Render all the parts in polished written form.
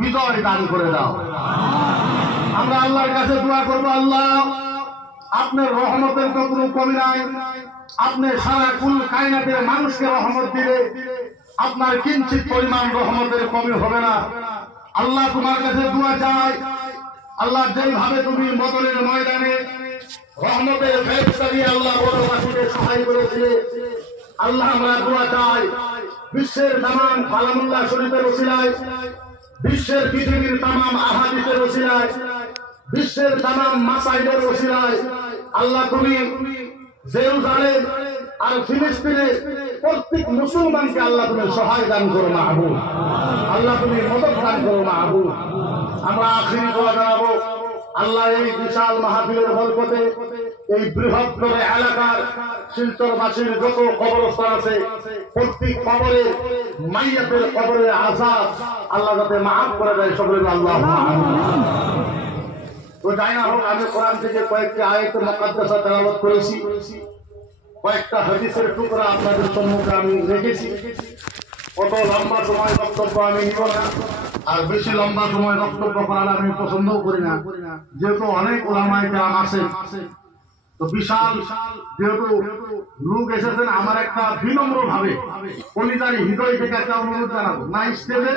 বিজয় দান করে দাও। আমরা আল্লাহর কাছে দোয়া করবো, আল্লাহ আপনার রহমতের তো কোনো কমি নাই। আপনি সারা কুল কায়নাতের মানুষকে রহমত দিলে আপনার কিঞ্চিত পরিমাণ রহমতের কমি হবে না। আল্লাহ তোমার কাছে দোয়া চাই, আল্লাহ যেইভাবে তুমি বদরের ময়দানে রহমতের ফেরেশতা দিয়ে আল্লাহ বড়বাসীকে সহায় করেছিলে, আল্লাহ আমরা দোয়া চাই বিশ্বের তামাম কালামুল্লাহ শরীফের ওসিলায়, বিশ্বের পৃথিবীর তামাম আহাদিসের ওসিলায়, বিশ্বের তামাম মাসাইলের ওসিলায় আল্লাহ তুমি জেরুজালেম আর ফিলিস্তিনের প্রত্যেক মুসলমানকে আল্লাহ তুমি সহায় দান করো মাহবুব, আল্লাহ তুমি মদদ দান করো মাহবুব। আমরা আখিরি দোয়া জানাবো, আল্লাহ এই বিশাল মাহফিলের বরকতে এই বৃহত্তর এলাকার শিলচরবাসীর যত কবরস্থান আছে প্রত্যেক কবরের মাইয়াতের কবরের আযাব আল্লাহ যাতে মাফ করে দেয়, সকলে আল্লাহ তো যাই না হোক। আমি কোরআন থেকে কয়েকটি আয়াতুল মুকাদ্দাসা তেলাওয়াত করেছি, কয়েকটা হাদিসের টুকরা আপনাদের সম্মুখে আমি রেখেছি। অত লম্বা সময় বক্তব্য আমি নিব না, আর বেশি লম্বা সময় বক্তব্য করার আমি পছন্দও করি না, যেহেতু অনেক ওলামায়ে কেরাম আছে। তো বিশাল যেহেতু লোক এসেছেন, আমার একটা বিনম্র ভাবে কলিজারি হৃদয় থেকে একটা অনুরোধ জানাবো, না স্টেজে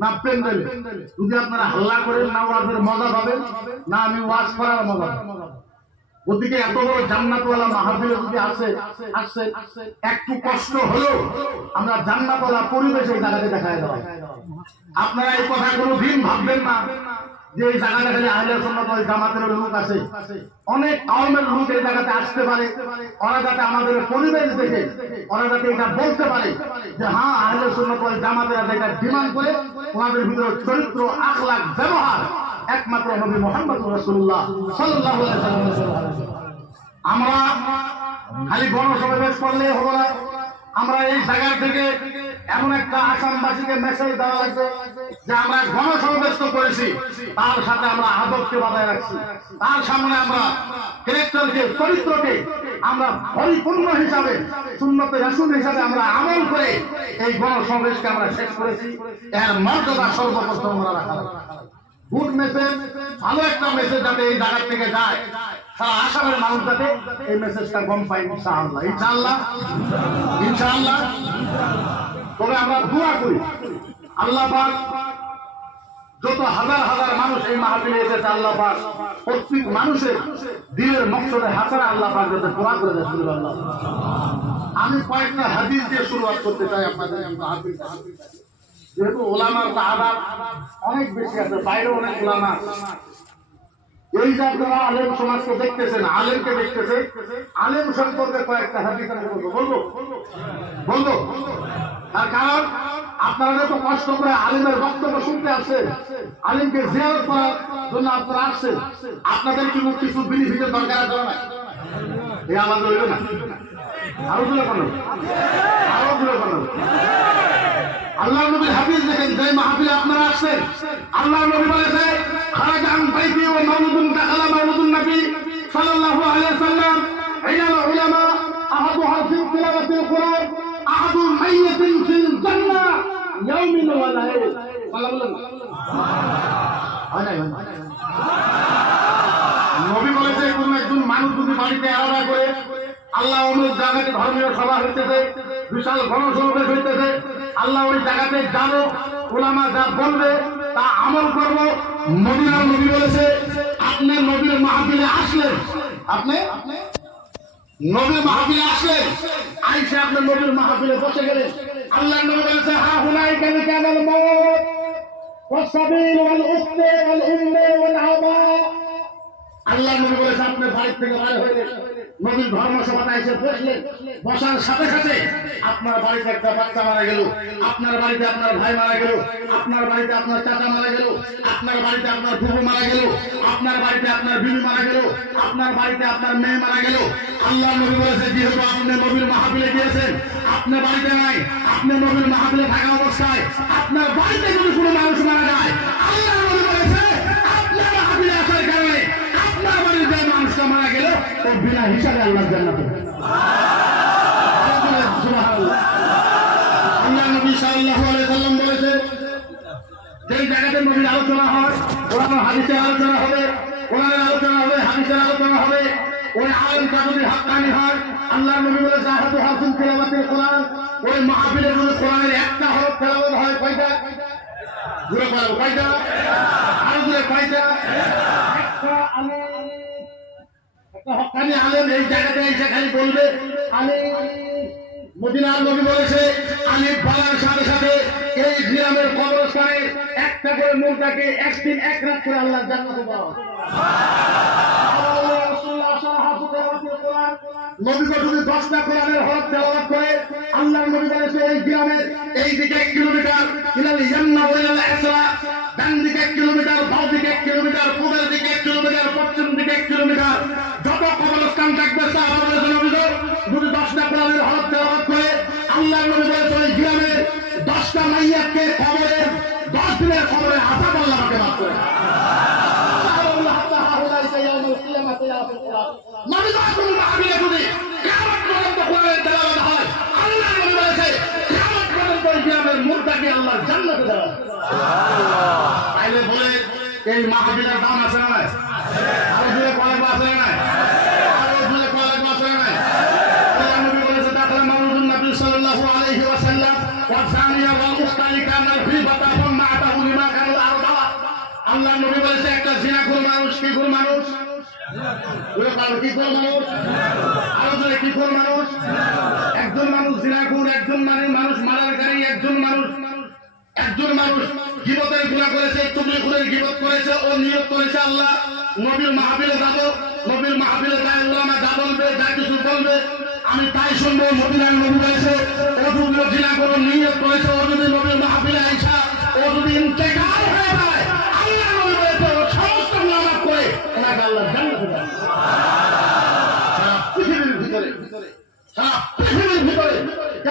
না প্যান্ডেলে যদি আপনারা হাল্লা করেন না ওয়াজের মজা পাবেন, না আমি ওয়াজ করার মজা পাবো। ওদিকে এত বড় জান্নাতওয়ালা মাহফিলে যদি আসছে একটু কষ্ট হলেও আমরা জান্নাতওয়ালা পরিবেশ এই জায়গাতে দেখায় দেওয়া। আপনারা এই কথা কোনোদিন ভাববেন না যে এই জায়গাটা খালি আহলে সুন্নাত ওয়াল জামাতের লোক আছে, অনেক আওয়ামের লোক এই জায়গাতে আসতে পারে। ওরা যাতে আমাদের পরিবেশ দেখে ওরা যাতে এটা বলতে পারে যে হ্যাঁ আহলে সুন্নাত ওয়াল জামাতের এটা ডিমান্ড করে ওনাদের ভিতরে চরিত্র আখলাক ব্যবহার একমাত্র নবী মুহাম্মদ রাসূলুল্লাহ সাল্লাল্লাহু আলাইহি ওয়াসাল্লাম। আমরা খালি গণসমাবেশ করলে হবে না, আমরা এই জায়গা থেকে এমন একটা আসামবাসীকে মেসেজ দেওয়া লাগবে যে আমরা গণসমাবেশ তো করেছি, তার সাথে আমরা আদবকে বজায় রাখছি, তার সামনে আমরা ক্যারেক্টারকে চরিত্রকে আমরা পরিপূর্ণ হিসাবে সুন্নতে রাসূল হিসাবে আমরা আমল করে এই গণসমাবেশকে আমরা শেষ করেছি। এর মর্যাদা সর্বপ্রথম আমরা রাখা, গুড মেসেজ, ভালো একটা মেসেজ যাতে এই জায়গা থেকে যায়, সারা আসামের মানুষ যাতে এই মেসেজটা গম পায় ইনশাআল্লাহ ইনশাআল্লাহ ইনশাআল্লাহ। তবে আমরা দোয়া করি আল্লাহ পাক যত হাজার হাজার মানুষ এই মাহফিলে এসেছে, আল্লাহ পাক প্রত্যেক মানুষের দিলের মকসদে হাসানা আল্লাহ পাক যাতে পুরা করে দেয়। আমি কয়েকটা হাদিস দিয়ে শুরুয়াত করতে চাই আপনাদের। যেহেতু ওলামার তাআদাদ অনেক বেশি আছে, বাইরে অনেক ওলামা, এই যে আপনারা আলেম সমাজকে দেখতেছেন, আলেমকে দেখতেছে, আলেম সম্পর্কে কয়েকটা হাদিস আমি বলবো। তার কারণ আপনারা তো কষ্ট করে আলেমের বক্তব্য শুনতে আসছেন, আলেমকে জিয়ারত করার জন্য আপনারা আসছেন, আপনাদের কি কিছু বেনিফিটের দরকার আছে না? এই আমাদের হইল না, আরো দূরে কোনো আল্লাহ নবীর হাদিস দেখেন, যে মাহফিলে আপনারা আসছেন আল্লাহ নবী বলেছে খারাজা আন বাইতি ওয়া মাউলুদুন দাখালা মাউলুদুন নবী সাল্লাল্লাহু আলাইহি ওয়াসাল্লাম আইয়াল উলামা আহাদু হাফিজ তিলাওয়াতিল কুরআন আহাদু মাইয়াতিন ফিল জান্নাহ ইয়াউমিন ওয়া লাইল। নবী বলেছে কোন একজন মানুষ যদি বাড়িতে আলাদা করে আল্লাহ অমুক জায়গাতে ধর্মীয় সভা হইতেছে, বিশাল গণসমাবেশ হইতেছে, আল্লাহ ওই জায়গাতে যাবো, ওলামা যা বলবে তা আমল করব। মদিনার নবী বলেছে আপনি নবীর মাহফিলে আসলেন, আপনি নবীর মাহফিলে আসলেন, আইসে আপনি নবীর মাহফিলে বসে গেলেন, আল্লাহ নবী বলেছে হা হুনাই কানাল মউত ওয়াসসাবিল ওয়াল উখতি ওয়াল উম্মি ওয়াল আবা। আল্লাহ নবী বলেছে আপনি বাড়ি থেকে বাইরে হইলেন, নবীর ধর্মসভাতে এসে বসলেন, বসার সাথে সাথে আপনার বাড়িতে একটা বাচ্চা মারা গেল, আপনার বাড়িতে আপনার ভাই মারা গেল, আপনার বাড়িতে আপনার চাচা মারা গেল, আপনার বাড়িতে আপনার ফুফু মারা গেল, আপনার বাড়িতে আপনার বিবি মারা গেল, আপনার বাড়িতে আপনার মেয়ে মারা গেল। আল্লাহ নবী বলেছে যেহেতু আপনি নবীর মাহফিলে গিয়েছেন, আপনি বাড়িতে নাই, আপনি নবীর মাহফিলে থাকা অবস্থায় আপনার বাড়িতে যদি কোনো মানুষ মারা যায়, আল্লাহ নবী বলেছে আপনার মাহফিলে আসার কারণে আপনার বাড়ির যে মানুষটা মারা গেল ও বিনা হিসাবে আল্লাহ জান্নাতে। আল্লাহ নবী সাল্লাল্লাহু আলাইহি ওয়াসাল্লাম বলেছে যে জায়গাতে নবীর আলোচনা হয়, কোরআন হাদিসের আলোচনা হবে, কোরআনের আলোচনা হবে, হাদিসের আলোচনা হবে। ওই আলেমটা যদি হাক্কানি হয়, আল্লাহ নবী বলে জাহাদু হাকুম তিলাওয়াতিল কোরআন, ওই মাহফিলে যদি কোরআনের একটা হরফ তেলাওয়াত হয় কয়টা? জোরে বলো কয়টা? আর জোরে কয়টা? একটা আলেম, একটা হক্কানি আলেম এই জায়গাতে এসে খালি বলবে আলেম। মদিনার নবী বলেছে আলিফ বলার সাথে সাথে এই গ্রামের কবরস্থানে একটা করে মুর্দাকে একদিন এক রাত করে আল্লাহ জান্নাতে দেওয়া হবে। নবী যদি 10টা কোরআনের হরফ তেলাওয়াত করে, আল্লাহর নবী বলেছে এই গ্রামের এই দিকে 1 কিলোমিটার, ইলাল ইয়ামনা ওয়া ইলাল ইসরা, ডান দিকে 1 কিলোমিটার, বাম দিকে 1 কিলোমিটার, পূবের দিকে 1 কিলোমিটার, পশ্চিম দিকে 1 কিলোমিটার, যত কবরস্থান থাকবে সাহাবাদের নবী যদি 10টা কোরআনের হরফ তেলাওয়াত করে, আল্লাহর নবী বলেছে ওই গ্রামের 10টা মাইয়াতকে কবরে 10 দিনের কবরে আযাব আল্লাহ পাক মাফ করে। এই মাহফিলের দাম আছে না নাই? আরো জুড়ে কয়েক আছে না নাই? আরো জুড়ে কয়েক আছে না নাই? নবী বলেছে দাখালা মাউলুদুন নবী সাল্লাল্লাহু আলাইহি ওয়াসাল্লাম ওয়া সানিয়া ওয়া মুখতালি কানাল ফিবাতা ফাম্মা আতাহু লিমা কানাল আরবা। আল্লাহ নবী বলেছে একটা জিনাকুর মানুষ, কি কোন মানুষ? কি কোন মানুষ? আরো জুড়ে কি কোন মানুষ? একজন মানুষ জিনাকুর, একজন মানুষ মারারকারী, একজন মানুষ গীবতের গুনাহ করেছে, চুগলিখুরের গীবত করেছে, ও নিয়ত করেছে আল্লাহ নবীর মাহফিলে যাব, নবীর মাহফিলে যাই ওলামা যা বলবে, যা কিছু বলবে আমি তাই শুনবো। মদিনার নবী বলেছে ও যদি জিনা করে নিয়ত করেছে, ও যদি নবীর মাহফিলে আইসা ও যদি ইন্তেকাল হয়ে যায়, আল্লাহ নবী বলেছে ও সমস্ত নামাজ করে ওনাকে আল্লাহ জান্নাতে দেন। সারা পৃথিবীর ভিতরে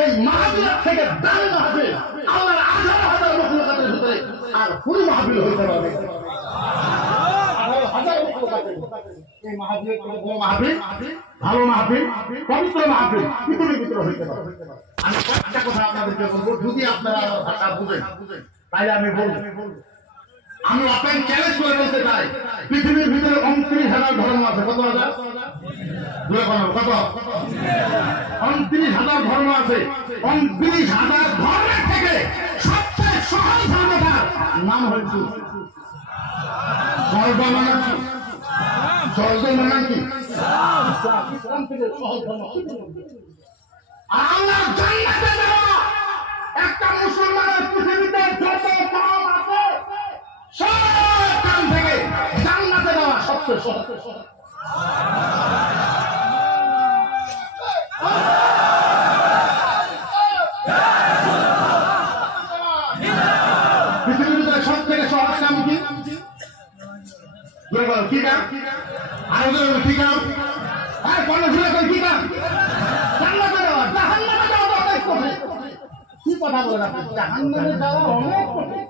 এই মাহফিল থেকে দাঁড়ানো হবে আল্লাহর 1000 মাখলুকাতের ভিতরে, আর কোন মাহফিল হইতে পারবে? 1000 মাখলুকাতের এই মাহফিল কোন মাহফিল? ভালো মাহফিল, পবিত্র মাহফিল পৃথিবীর ভিতরে হইতে পারবে। আমি একটা কথা আপনাদেরকে বলবো, যদি আপনারা ভাষা বুঝেন তাহলে আমি বলবো। আমি আপনাকে চ্যালেঞ্জ করে বলতে চাই, পৃথিবীর ভিতরে 29,000 ধর্ম আছে। কত হাজার? কত? 29,000 ধর্ম আছে। 29,000 ধর্মের থেকে সবচেয়ে সহজ ধর্মটার নাম হয়েছে ইসলাম থেকে সহজ ধর্ম। আল্লাহর জান্নাতে যাওয়া একটা মুসলমানের পৃথিবীতে যত কাম আছে সব কাম থেকে জান্নাতে যাওয়া সবচেয়ে সহজ। পৃথিবীতে সব থেকে সহজ কাম কি? কি কাম? আর কি কাম? আর কোন কি কাম? জান্নাতে যাওয়া। জাহান্নামে যাওয়া অনেক কঠিন। কি কথা বলেন আপনি? জাহান্নামে যাওয়া অনেক কঠিন,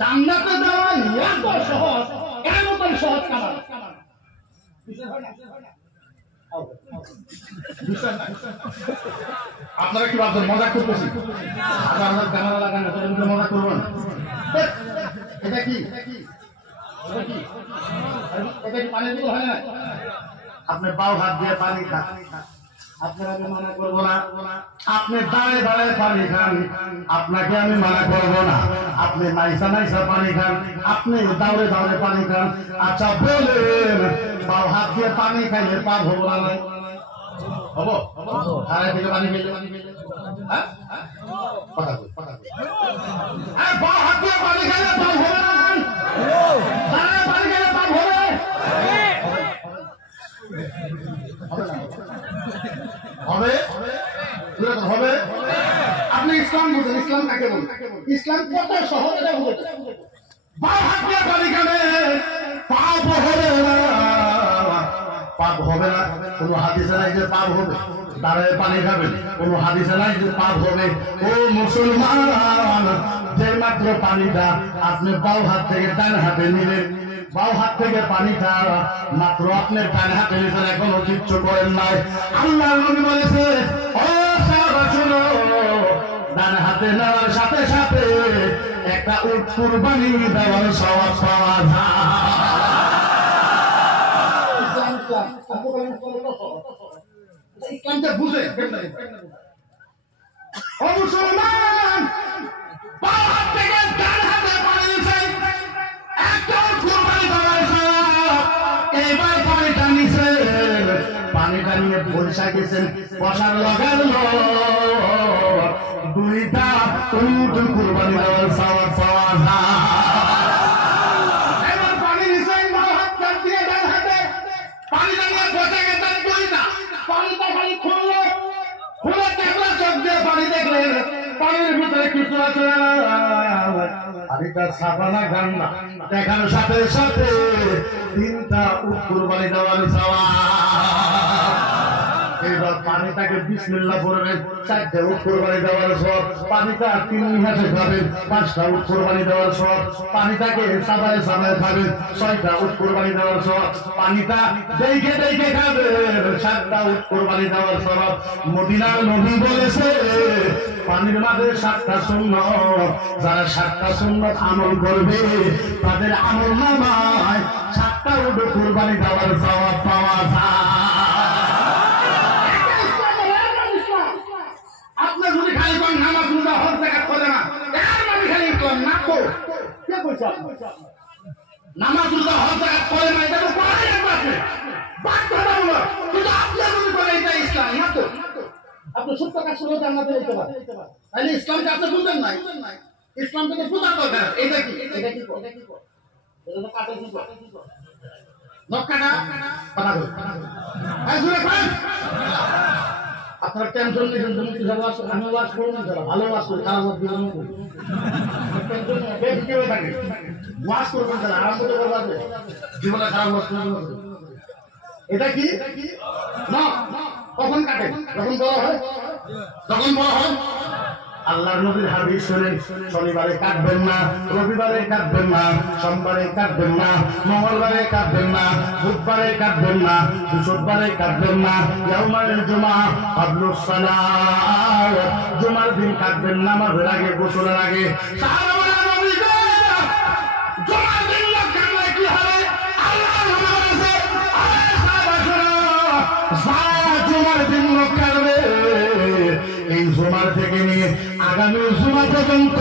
জান্নাতে যাওয়া এত সহজ, এর মতন সহজ কাম। আপনারা কি ভাবছেন মজা করতেছি? আপনার ক্যামেরা লাগানো মজা করবেন? এটা কি পানির বোতল হয় না? আপনি বাউ হাত দিয়ে পানি খান, আপনার আমি মানা করবো না। আপনি দাঁড়ে দাঁড়ায় পানি খান, আপনাকে আমি মানা করবো না। আপনি নাইসা নাইসা পানি খান, আপনি দাঁড়ে দাঁড়ে পানি খান। আচ্ছা বলেন, বাউ হাত দিয়ে পানি খাইলে পাপ হবো না? হবো? আরে থেকে পানি খেলে বাউ হাত দিয়ে পানি খাইলে পাপ হবে না? দাঁড়ায় পানি খাইলে পাপ হবে? হবে হবে। আপনি ইসলাম বুঝেন, ইসলাম কাকে বলেন? ইসলাম কত সহজ এটা বুঝেন। বাউ হাত দিয়ে পানি খাবে পাপ হবে না, পাপ হবে না। কোন হাদিসে নাই যে পাপ হবে। দাঁড়ায় পানি খাবে কোন হাদিসে নাই যে পাপ হবে। ও মুসলমান, যে মাত্র পানিটা আপনি বাউ হাত থেকে ডান হাতে নিলেন, বাউ হাত থেকে পানিটা মাত্র আপনার ডান হাতে নিয়েছেন, এখনো কিচ্ছু করেন নাই। আল্লাহ নবী বলেছে ও সাহাবা শুনো, ডান হাতে নেওয়ার সাথে সাথে 1 কয়েকটা উট কুরবানি দেওয়ার সওয়াব পাওয়া যায়। ইসলামটা বুঝে ও মুসলমান, বাম হাত থেকে ডান হাতে পানি দিছে, একটা উট কুরবানি দেওয়ার সওয়াব। এবার পানিটা নিছে, পানিটা নিয়ে বসে গেছেন, বসার লগার দুইটা উট কুরবানি দেওয়ার সওয়াব পাওয়া যায়। এবার পানি নিছে, বাম হাত দিয়ে ডান হাতে পানিটা নিয়ে বসে গেছেন, দুইটা পানিটা খালি খুললো, খুলে দেখলো, চোখ দিয়ে পানি দেখলেন, পানির ভিতরে কিছু আছে না, পানিটা সাবানা গান্না। দেখার সাথে সাথে তিনটা উট কুরবানি দেওয়ার সওয়াব। এবার পানিটাকে বিসমিল্লাহ পড়বেন, চারটা উট কুরবানি দেওয়ার সওয়াব। পানিটা তিন হাতে খাবেন, পাঁচটা উট কুরবানি দেওয়ার সওয়াব। পানিটাকে সাবায় সাবায় খাবেন, ছয়টা উট কুরবানি দেওয়ার সওয়াব। পানিটা দেখে দেখে খাবেন, সাতটা উট কুরবানি দেওয়ার সওয়াব। মদিনার নবী বলেছে পানির মাঝে 7টা সুন্নাত, যারা 7টা সুন্নাত আমল করবে তাদের আমল নামায় 7টা উট কুরবানি দেওয়ার সওয়াব পাওয়া যায়। আপনার যদি খালি কোন নামাজ রোজা হজ যাকাত করে না, এর মানে খালি ইসলাম না। তো কে কইছে নামাজ রোজা হজ যাকাত করে না, এটা তো করাই আছে বাধ্যতামূলক। কিন্তু আপনি যদি বলেন এটা ইসলাম না, তো আপনি সত্য কাজ করে জান্নাতে যেতে পারেন। তাহলে ইসলামকে আপনি বুঝেন নাই, ইসলামকে তো বুঝার দরকার। এটা কি এটা কি এটা তো কাটে কি নক্কাটা কথা বল, হ্যাঁ জুড়ে পান। আপনার টেনশন নিয়েছেন, তুমি কি ভালো আছো? আমি ওয়াজ করুন, ভালো ওয়াজ করি, খারাপ ওয়াজ দিলাম টেনশন বেশি থাকে। ওয়াজ করবেন তাহলে আরাম করে করবেন, জীবনে খারাপ ওয়াজ করবেন। এটা কি না, কখন কাটে? যখন বড় হয়, যখন বড় হয়। আল্লাহর নবীর হাদিস শুনেন, শনিবারে কাটবেন না, রবিবারে কাটবেন না, সোমবারে কাটবেন না, মঙ্গলবারে কাটবেন না, বুধবারে কাটবেন না, বৃহস্পতিবারে কাটবেন না। ইয়াউমাল জুমআ ক্বাবলুস সালাত, জুমার দিন কাটবেন না, নামাজের আগে, গোসলের আগে। সাহাবারা নবী গো, জুমার দিন না কাটলে কি হবে? আল্লাহ বলেছে, আরে সাহাবা শোনো, যারা জুমার দিন না কাটবে, এই জুমার থেকে নিয়ে আগামী জুমা পর্যন্ত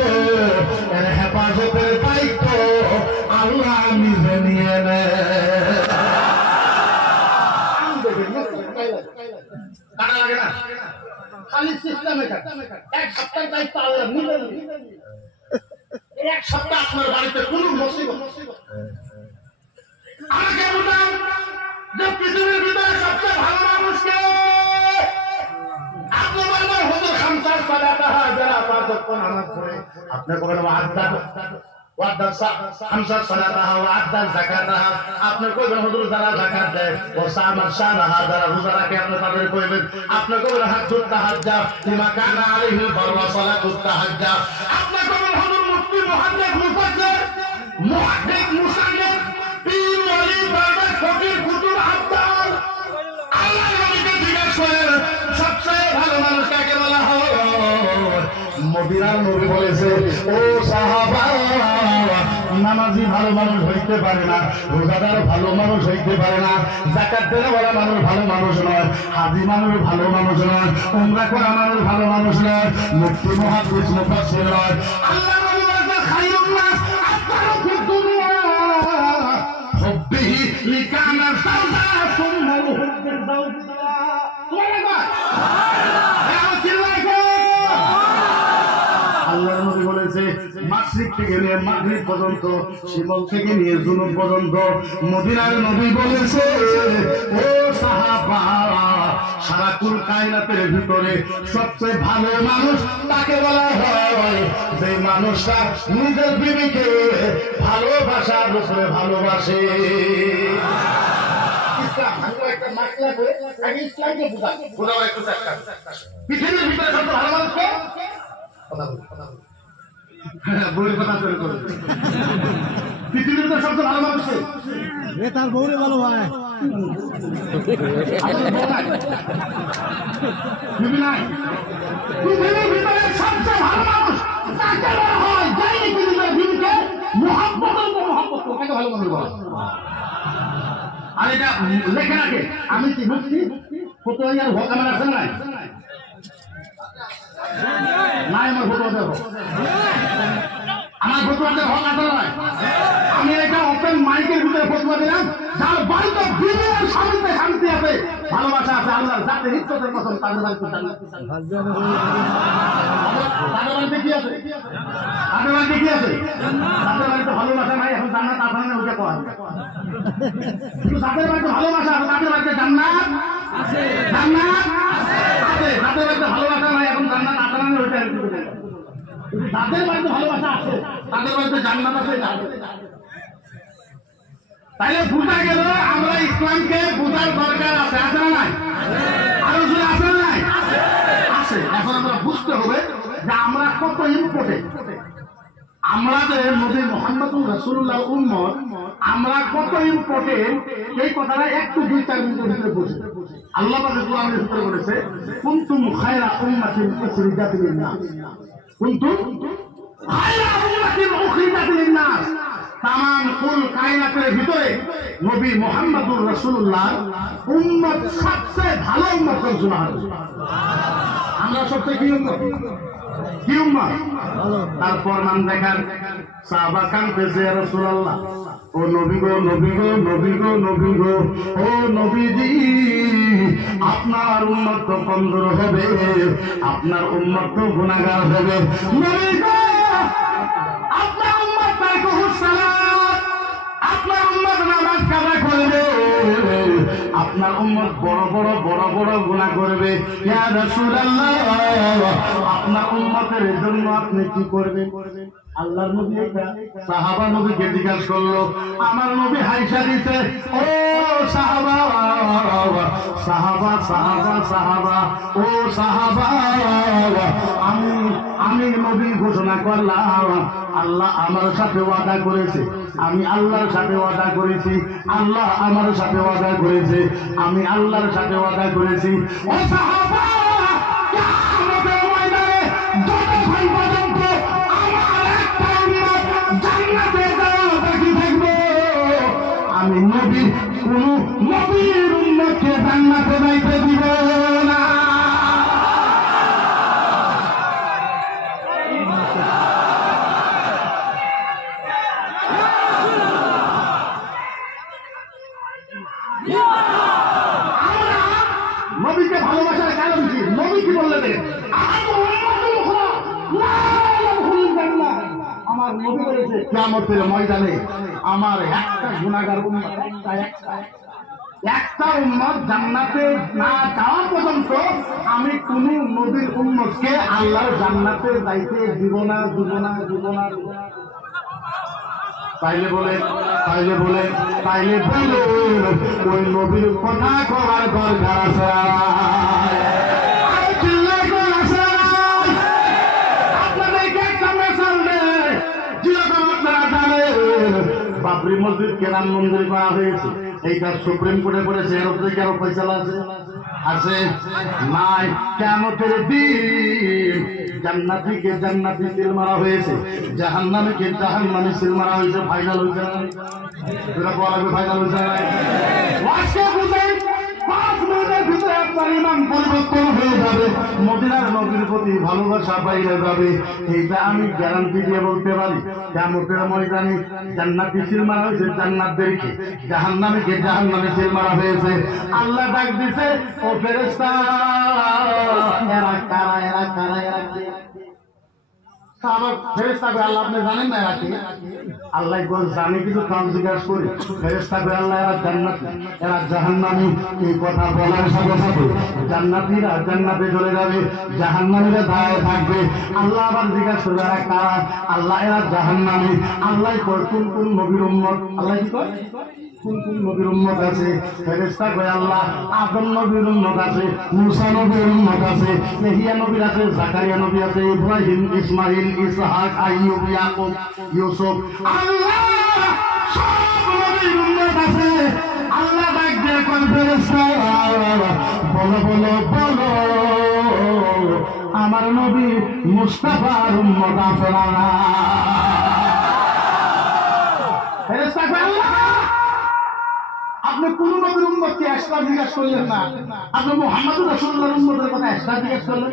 এর হেফাজতের দায়িত্ব আল্লাহ নিজে নিয়ে নেয়। খালি সিস্টেমে এক সপ্তাহ দায়িত্ব আল্লাহ নিজে নেয়। এক সপ্তাহ আপনার বাড়িতে কোন মুসিবত আমাকে বললাম যে পৃথিবীর ভিতরে সবচেয়ে ভালো মানুষকে আপনি বলবেন হুজুর খামসার সালাতাহা, যারা পাঁচ ওয়াক্ত নামাজ পড়ে। আপনি বলবেন খামসার সালাতাহা ওয়া আদ্দা যাকাতাহা। আপনি কইবেন হুজুর যারা যাকাত দেয়, ও সামা শারাহা, যারা রোজা রাখে, আপনি তাদের কইবেন। আপনি কইবেন হাজ্জুত তাহাজ্জা লিমা কানা আলাইহি বাররা সালাতুত তাহাজ্জা। আপনি কইবেন হুজুর মুফতি মুহাদ্দিস মুফাসসির মুহাদ্দিস মুসান্নিফ পীর ওলি বাবা ফকির কুতুব আব্দাল। আল্লাহ নবীকে জিজ্ঞেস করেন সবচেয়ে ভালো মানুষ কাকে বলা হয়? মদিনার নবী বলেছে, ও সাহাবা, নামাজি ভালো মানুষ হইতে পারে না, রোজাদার ভালো মানুষ হইতে পারে না, যাকাত দেওয়ালা মানুষ ভালো মানুষ নয়, হাজি মানুষ ভালো মানুষ নয়, উমরা করা মানুষ ভালো মানুষ নয়, মুফতি মুহাদ্দিস মুফাসসির নয়। আল্লাহ নবী বলেছে, খায়রুন নাস আফদালু ফিদ দুনিয়া হুব্বিহি লিকানা সাওজা সুম্মা হুব্বিল যাওজিল্লাহ। আল্লাহ নবী বলেছে, মাশরিক থেকে নিয়ে মাগরিব পর্যন্ত, শিমল থেকে নিয়ে জুনুব পর্যন্ত। মদিনার নবী বলেছে, ও সাহাবা, সারা কুল কায়নাতের ভিতরে সবচেয়ে ভালো মানুষ তাকে বলা হয় যে মানুষটা নিজের বিবিকে ভালোবাসার উপরে ভালোবাসে। পৃথিবীর ভিতরে সবচেয়ে ভালো মানুষকে বউয়ের কথা তৈরি করে, পৃথিবীর ভিতরে সবচেয়ে ভালো মানুষকে তার বউরে ভালো হয়। পৃথিবীর ভিতরে সবচেয়ে ভালো মানুষ তাকে বলা হয়, যাই নিজের মুহাম্মদের উপর মুহাম্মদ করো, কাকে ভালো মনে করো? আর এটা লেখে রাখে আমি কি মুক্তি ফতোয়া ইয়ার হক আমার আছে না নাই? নাই আমার ফতোয়া দেব, আমার ফতোয়াতে হক আছে না নাই? আমি এটা ওপেন মাইকের ভিতরে ফতোয়া দিলাম, যার বাড়িতে বিবির স্বামীতে শান্তি আছে, ভালোবাসা আছে, আল্লাহর জাতের ইজ্জতের কসম, তাদের বাড়িতে জান্নাত। তাদের বাড়িতে কি আছে? তাদের বাড়িতে কি আছে? তাদের বাড়িতে ভালোবাসা নাই, এখন জান্নাত আছে না ওইটা কয়? কিন্তু তাদের বাড়িতে ভালোবাসা আছে, তাদের বাড়িতে জান্নাত আছে, জান্নাত আছে। তাদের বাড়িতে ভালোবাসা নাই, এখন জান্নাত আছে না ওইটা? তাদের বাড়িতে ভালোবাসা আছে, তাদের বাড়িতে জান্নাত আছে। তাইলে বুঝা গেল আমরা ইসলামকে বোঝার দরকার আছে, আছে না নাই? আরো জোরে আছে না নাই? আছে। এখন আমরা বুঝতে হবে যে আমরা কত ইম্পর্টেন্ট, আমরা যে নবী মুহাম্মদুর রাসূলুল্লাহ উম্মত, আমরা কত ইম্পর্টেন্ট, এই কথাটা একটু 2-4 মিনিটের ভিতরে বুঝি। আল্লাহ পাক কোরআনের ভিতরে বলেছে কুনতুম খায়রা উম্মাতিন উখরিজাত লিন-নাস, কুনতুম খায়রা উম্মাতিন উখরিজাত লিন-নাস। তামাম কুল কায়নাতের ভিতরে নবী মুহাম্মদুর রাসূলুল্লাহ উম্মত সবচেয়ে ভালো উম্মত কোন? সুবহানাল্লাহ। আমরা সবচেয়ে কি উম্মত? কি উম্মত? তারপর নাম দেখার সাহাবা কাঁদতেছে, ইয়া রাসূলুল্লাহ, ও নবী গো, নবী গো, নবী গো, নবী গো, ও নবীজি, আপনার উম্মত তো কমজোর হবে, আপনার উম্মত তো গুনাহগার হবে। নবী গো, আপনার উম্মত তারকুস সালাত, আপনার উম্মত নামাজ কাজা করবে, আপনার উম্মত বড় বড় বড় বড় গুনাহ করবে। ইয়া রাসূলুল্লাহ, আপনার উম্মতের জন্য আপনি কি করবেন? আল্লাহর নবী এটা সাহাবা নবীকে জিজ্ঞাসা করলো, আমার নবী হাইসা দিতে, ও সাহাবা, সাহাবা, সাহাবা, সাহাবা, ও সাহাবা, আমি নবী ঘোষণা করলাম, আল্লাহ আমার সাথে ওয়াদা করেছে, আমি আল্লাহর সাথে ওয়াদা করেছি, আল্লাহ আমার সাথে ওয়াদা করেছে, আমি আল্লাহর সাথে ওয়াদা করেছি। ও সাহাবা, কিয়ামতের ময়দানে যতক্ষণ পর্যন্ত আমার একটা উম্মত জান্নাতে যাওয়া বাকি থাকবে, আমি নবী কোন নবীর উম্মতকে জান্নাতে যাইতে দিব না। নবীকে ভালোবাসার কারণ কি? নবী কি বললেন? আমার নবী বলেছে কিয়ামতের ময়দানে আমার একটা গুনাহগার উম্মত, একটা উম্মত জান্নাতে না যাওয়া পর্যন্ত আমি কোন নবীর উম্মতকে আল্লাহর জান্নাতে যাইতে দিব না, দিব না, দিব না। তাইলে বলে ওই নবীর কথা করার দরকার আছে? আপনাদেরকে একটা মেসাল দেয়, যেরকম আপনারা জানেন বাবরি মসজিদ কেরাম মন্দির করা হয়েছে, এইটা সুপ্রিম কোর্টে পড়েছে, এর উপরে কি আরো ফয়সালা আছে? আছে নাই? কিয়ামতের দিন জান্নাতীকে জান্নাতি সিল মারা হয়েছে, জাহান্নামীকে জাহান্নামী সিল মারা হয়েছে। ফাইনাল হয়েছে না? এটা বলা হবে ফাইনাল হয়েছে না? আজকে বুঝেন 5 মিনিটের ভিতরে আপনার ইমান পরিবর্তন হয়ে যাবে, মদিনার নবীর প্রতি ভালোবাসা বাইরে যাবে, এইটা আমি গ্যারান্টি দিয়ে বলতে পারি। কিয়ামতের ময়দানে জান্নাতি সিল মারা হয়েছে জান্নাতদেরকে, জাহান্নামীকে জাহান্নামী সিল মারা হয়েছে। আল্লাহ ডাক দিছে, ও ফেরেশতা, এরা কারা, এরা কারা, এরা কে? আমার ফেরেশতা কই, আল্লাহ আপনি জানেন না এরা কে? আল্লাহ বল জানি, কিন্তু কাম জিজ্ঞাসা করি। ফেরেশতা কই, আল্লাহ এরা জান্নাতি, এরা জাহান্নামী। এই কথা বলার সাথে সাথে জান্নাতীরা জান্নাতে চলে যাবে, জাহান্নামীরা দাঁড়ায় থাকবে। আল্লাহ আবার জিজ্ঞাসা করবে, এরা কারা? আল্লাহ এরা জাহান্নামী। আল্লাহ কয়, কোন কোন নবীর উম্মত? আল্লাহ কি কয়? কোন কোন নবীর উম্মত আছে? ফেরেশতা কয়, আল্লাহ আদম নবীর উম্মত আছে, মুসা নবীর উম্মত আছে, ইয়াহইয়া নবী আছে, জাকারিয়া নবী আছে, ইব্রাহিম, ইসমাইল, ইসহাক, আইয়ুব, ইয়াকুব, ইউসুফ, আল্লাহ সব নবীর উম্মত আছে। আল্লাহ ডাক দিয়ে কয়, ফেরেশতা বলো বলো বলো, আমার নবী মুস্তাফার উম্মত আছে না? ফেরেশতা কয় আল্লাহ আপনি কোন নবীর উম্মতকে এক্সট্রা জিজ্ঞাসা করলেন না, আপনি মুহাম্মদুর রাসূলুল্লাহর উম্মতের কথা এক্সট্রা জিজ্ঞাসা করলেন।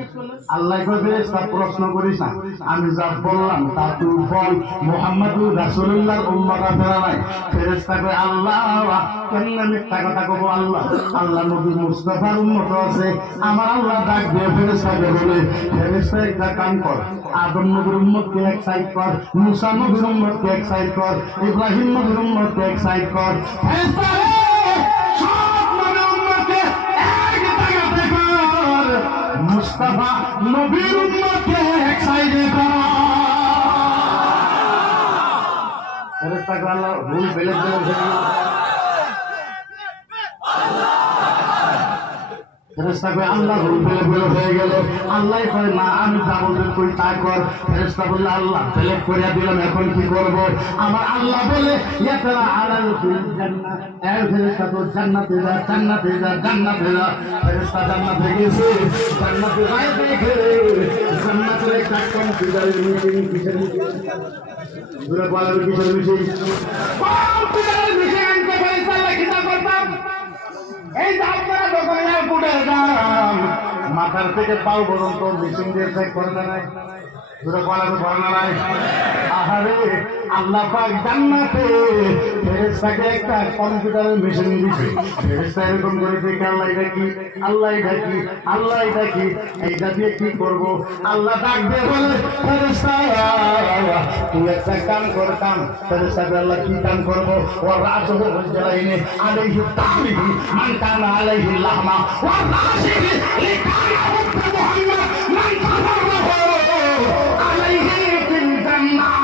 আল্লাহ কয় ফেরেশতা প্রশ্ন করিস না, আমি যা বললাম তা তুই বল, মুহাম্মদুর রাসূলুল্লাহর উম্মত আছে না নাই? ফেরেশতা কয় আল্লাহ কেমনে মিথ্যা কথা কব আল্লাহ, আল্লাহ নবী মুস্তাফার উম্মত আছে। আমার আল্লাহ ডাক দিয়ে ফেরেশতাকে বলে, ফেরেশতা একটা কাম কর, আদম নবীর উম্মতকে এক সাইড কর, মুসা নবীর উম্মতকে এক সাইড কর, ইব্রাহিম নবীর উম্মতকে এক সাইড কর। ফেরেশতা মুস্তাফা নবীর উম্মতকে এক সাইডে কর। ফেরেশতা কয় আল্লাহ ভুল বেলে ফেরেশতা কয় আল্লাহ ভুল বেলে হয়ে গেল। আল্লাহ কয় না আমি যা বলবেন তুই তা কর। ফেরেশতা বললে আল্লাহ বেলেগ করিয়া দিলাম, এখন কি করব? আমার আল্লাহ বলে ইয়াতরা আলাল ফিল জান্নাত, এই ফেরেশতা তো জান্নাতে যা, জান্নাতে যা, জান্নাতে যা। ফেরেশতা জান্নাতে গেছে, জান্নাতে যায় দেখে জান্নাতের একটা কম্পিউটারের মিটিং, কিসের মিটিং? দুরা বলার কিসের মিটিং? কম্পিউটারের মিটিং আনতে ফেরেশতা লেখা করতাম। এই যে আপনারা দোকানে পুটের দাম মাথার থেকে পাও পর্যন্ত মেশিন দিয়ে চেক করে না নাই, দুটো বলার বর্ণনা নাই। আহারে আল্লাহ পাক জান্নাতে ফেরেশতাকে একটা কম্পিউটারের মেশিন দিছে। ফেরেশতা এরকম করে দেখে আল্লাহ এটা কি, আল্লাহ এটা কি, আল্লাহ এটা কি, এইটা দিয়ে কি করব? আল্লাহ ডাক দিয়ে বলে ফেরেশতা তুই একটা কাম কর, কাম। ফেরেশতা আল্লাহ কি কাম করবো? ও রাজহ হুজরাইনে আলাইহি তামিহি মান কানা আলাইহি লাহমা ওয়া রাশিহি লিকানা হুব্বু মুহাম্মদ মান তাফাররাহু আলাইহি ফিল জান্নাহ।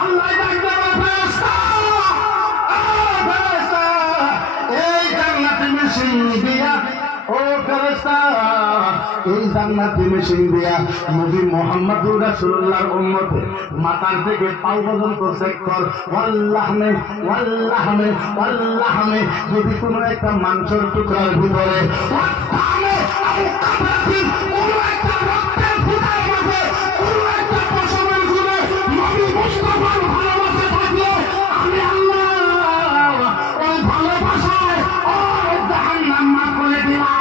আল্লাহ ডাকতে ফেরেশতা এই জান্নাতি মেশিন দিয়া, ও ফেরেশতা এই জান্নাতি মেশিন দিয়া নবী মুহাম্মদুর রাসূলুল্লাহর উম্মতের মাথার থেকে পাও পর্যন্ত চেক কর। ওয়াল্লাহমে ওয়াল্লাহমে ওয়াল্লাহমে যদি কোনো একটা মাংসের টুকরার ভিতরে ওয়াল্লাহমে আবু কাফাতিন কোনো একটা রক্তের ফুটার মধ্যে কোনো একটা পশমের গুণে নবী মুস্তাফার ভালোবাসা থাকলে আমি আল্লাহ ওই ভালোবাসায় ওই জাহান্নাম মাফ করে দিলাম।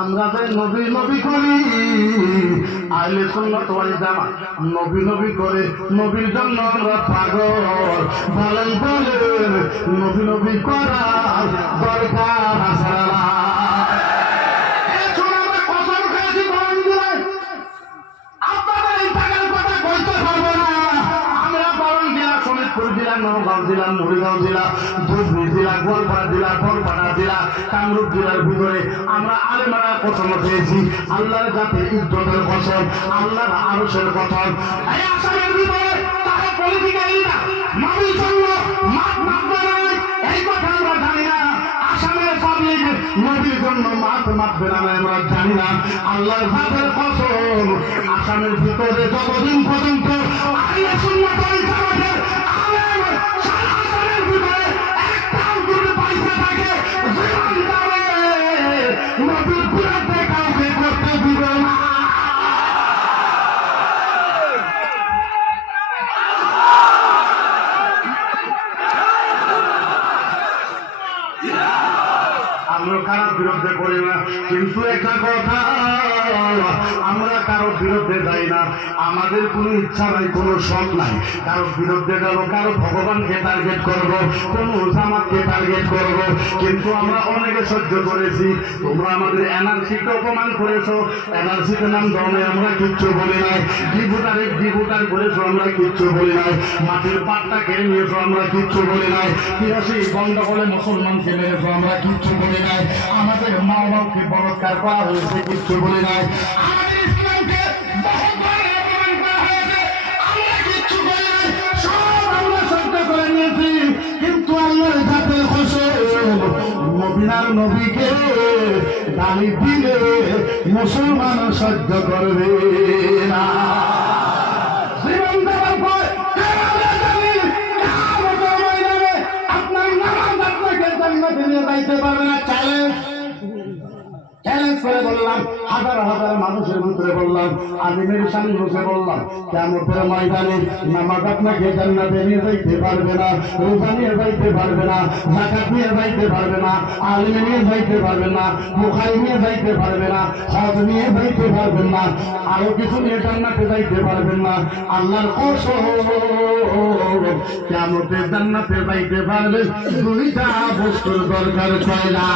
আমরা যে নবী নবী করি, আহলে সুন্নাত ওয়াল জামাত নবী নবী করে, নবীর জন্য আমরা পাগল। বলেন বলেন নবী নবী করার দরকার আছে না? এখন আমরা কসম খেয়েছি বলেন দিলেন আপনাদের এই পাগল কথা কইতে পারবো না। আমরা বরং জেলা, শোনিতপুর জেলা, নওগাঁ জেলা, মুড়িগাঁও জেলা, ধুবড়ী জেলা, গোয়ালপাড়া জেলা, বরপাড়া জেলা, কামরূপ জেলার ভিতরে আমরা আলেমারা কসম খেয়েছি, আল্লাহর যাতে ইজ্জতের কসম, আল্লাহর আরশের কসম। এই আসামের ভিতরে তারা পলিটিক্যালি না, নবীর জন্য মাঠ মাপবে না এই কথা আমরা জানি না। আসামের পাবলিক নবীর জন্য মাঠ মাপবে না আমরা জানি না। আল্লাহর যাতের কসম, আসামের ভিতরে যতদিন পর্যন্ত আহলে সুন্নাত ওয়াল জামাতের আলেম সারা আসামের ভিতরে একটাও যদি পয়সা থাকে জীবন যাবে নবীর বিরুদ্ধে কাউকে করতে দিবে না। আমরা কারোর বিরুদ্ধে করি না, কিন্তু একটা কথা আমরা কারোর বিরুদ্ধে যাই না। আমাদের কোনো ইচ্ছা নাই, কোনো শখ নাই কারোর বিরুদ্ধে যাবো, কারো ভগবানকে টার্গেট করব, কোন জামাতকে টার্গেট করব। কিন্তু আমরা অনেকে সহ্য করেছি, তোমরা আমাদের এনআরসিকে অপমান করেছো, এনআরসিতে নাম ধরনে আমরা কিচ্ছু বলি নাই। ডিভোটার করেছো আমরা কিচ্ছু বলি নাই। মাটির পাটটা কেড়ে নিয়েছো আমরা কিচ্ছু বলি নাই। 83 গন্ডগোলে মুসলমানকে মেরেছো আমরা কিচ্ছু বলি নাই। আমাদের মা বাবাকে বলৎকার করা হয়েছে কিচ্ছু বলি নাই। আমাদের ইসলামকে বহুবার অপমান করা হয়েছে আমরা কিচ্ছু বলি নাই। সব আমরা সহ্য করে নিয়েছি, কিন্তু আল্লাহর জাতের কসম মদিনার নবীকে গালি দিলে মুসলমান সহ্য করবে না। জীবন দেওয়ার পর আপনার করে বললাম, হাজার হাজার মানুষের ভিতরে বললাম, আলিমের সামনে বসে বললাম, কিয়ামতের ময়দানে নামাজ আপনাকে জান্নাতে নিয়ে যাইতে পারবে না, রোজা নিয়ে যাইতে পারবে না, যাকাত নিয়ে যাইতে পারবে না, আলিম নিয়ে যাইতে পারবে না, বুখারী নিয়ে যাইতে পারবে না, হজ নিয়ে যাইতে পারবেন না, আরো কিছু নিয়ে জান্নাতে যাইতে পারবেন না। আল্লাহর কসম, কিয়ামতে জান্নাতে যাইতে পারবে দুইটা বস্তুর দরকার হয় না।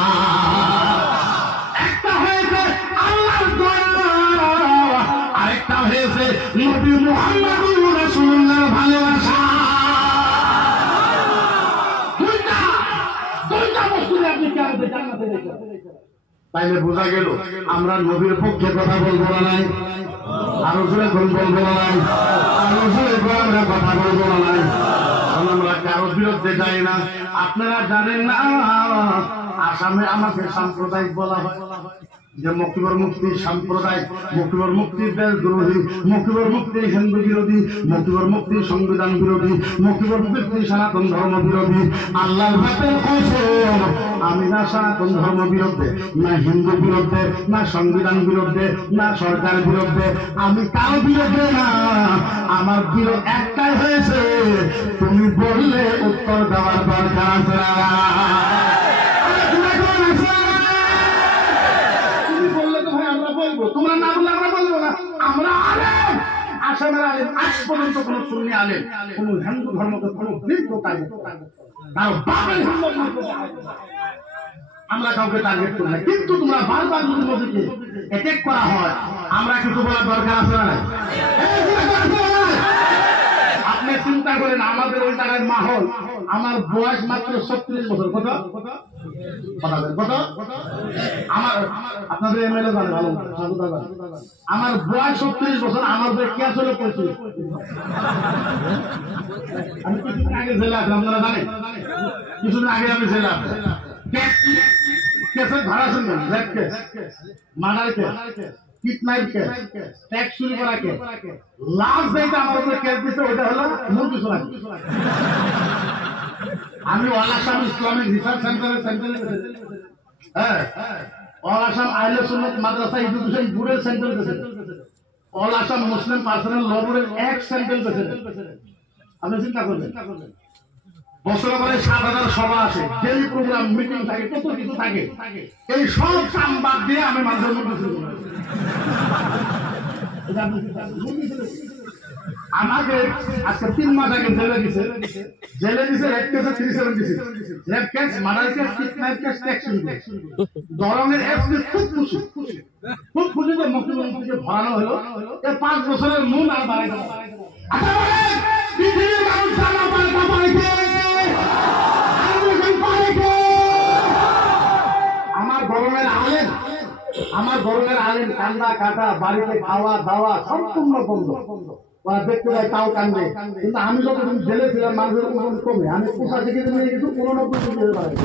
একটা হয়েছে আল্লাহর দয়া, আরেকটা হয়েছে নবী মুহাম্মদুর রাসূলুল্লাহর ভালোবাসা। দুইটা বস্তু আপনি কিয়ামতে জান্নাতে যাইতে পারবেন। তাইলে বোঝা গেল আমরা নবীর পক্ষে কথা বলবো না নাই, আরো জোরে বলবো না নাই, আরো জোরে আমরা কথা বলবো না নাই। আমরা কারো বিরুদ্ধে যাই না। আপনারা জানেন না আসামে আমাকে সাম্প্রদায়িক বলা হয়, যে মকিবর মুফতি সাম্প্রদায়িক, মকিবর মুফতি দেশ বিরোধী, মকিবর মুফতি হিন্দু বিরোধী, মকিবর মুফতি সংবিধান বিরোধী, মকিবর মুফতি সনাতন ধর্ম বিরোধী। আল্লাহর হাতের কসম, আমি না সনাতন ধর্ম বিরুদ্ধে, না হিন্দু বিরুদ্ধে, না সংবিধান বিরুদ্ধে, না সরকার বিরুদ্ধে, আমি কারো বিরুদ্ধে না। আমার বিরোধ একটাই হয়েছে, তুমি বললে উত্তর দেওয়ার দরকার আছে না। তোমরা না বললে আমরা বলবো না। আমরা আলেম, আসামের আলেম, আজ পর্যন্ত কোন সুন্নি আলেম কোন হিন্দু ধর্মকে কোন আমরা কাউকে টার্গেট করি না। কিন্তু তোমরা বারবার যদি নদীকে অ্যাটাক করা হয়, আমরা কিছু বলার দরকার আছে না? আপনি চিন্তা করেন আমাদের ওই জায়গায় মাহল, আমার বয়স মাত্র 36 বছর। কত আমার আপনাদের এমএলএ জানে ভালো, আমার বয়স 36 বছর, আমার কে চলে 35। আমি কিছুদিন আগে জেলে আসলাম, আপনারা জানেন, কিছুদিন আগে আমি জেলে আসলাম। কেসের ধারা শুনবেন, rape case, murder case, kidnap case, tax চুরি করা কেস। লাস্ট ডেটে আমার উপরে কেস দিচ্ছে, ওইটা হলো মুরগি চোরা। আমি অল আসাম ইসলামিক রিসার্চ সেন্টারের হ্যাঁ, অল আসাম আহলে সুন্নাত মাদ্রাসা এডুকেশন বোর্ডের সেন্ট্রাল প্রেসিডেন্ট, অল আসাম মুসলিম পার্সোনাল ল বোর্ডের এক্স সেন্ট্রাল প্রেসিডেন্ট। আপনি চিন্তা করবেন, বছরে পরে 7,000 সভা আসে, ডেলি প্রোগ্রাম, মিটিং থাকে, কত কিছু থাকে। এই সব কাম বাদ দিয়ে আমি মানুষের মধ্যে শুরু করি। আমাকে আজকে 3 মাস আগে জেলে দিছে রেপ কেসে 376, rape case, murder case, kidnap case, tax চুরি কেস। ধরনের এসপি খুব খুশি যে মুখ্যমন্ত্রীকে ভরানো হলো। এই 5 বছরের মূল আর বাড়াই গেল। আচ্ছা বলেন, পৃথিবীর মানুষ জানা পাল্টা পাইছে, আমার গরমের আলেম কান্দা কাটা, বাড়িতে খাওয়া দাওয়া সম্পূর্ণ বন্ধ। ওরা দেখতে যায় তাও কান্দে। কিন্তু আমি যতদিন জেলে ছিলাম মানুষের ওজন কমে, আমি 85 কেজি নিয়ে গেছি, 89 কেজি বাড়াই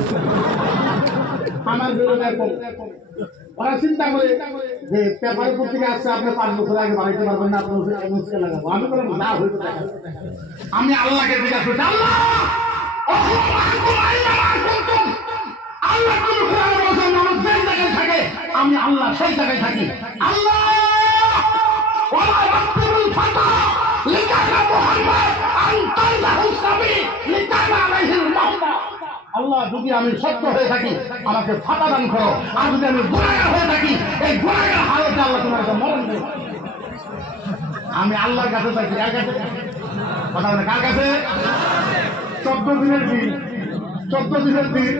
আমার জেলে কমে। ওরা চিন্তা করে যে পেপার পত্রিকা আসছে, আপনি 5 বছর আগে বাড়াইতে পারবেন না, আপনার এমএসকে লাগাবো। আমি বললাম না, হইতে থাকে। আমি আল্লাহকে জিজ্ঞাসা করছি, আল্লাহ আল্লাহ তুমি কোরআনে বলেছেন মানুষ যেই জায়গায় থাকে আমি আল্লাহ সেই জায়গায় থাকি। আল্লাহ ওয়া রাব্বুল ফাতা লিকানা মুহাম্মদ আনতাল্লাহু সাবি লিকানা আলাইহিল মাহমা। আল্লাহ যদি আমি সত্য হয়ে থাকি আমাকে ফাতা দান করো, আর যদি আমি গুনাহগার হয়ে থাকি এই গুনাহগার হালতে আল্লাহ তোমাকে মরণ দেবে। আমি আল্লাহর কাছে চাইছি। কার কাছে কথা বলে? কার কাছে? 14 দিনের দিন, 14 দিনের দিন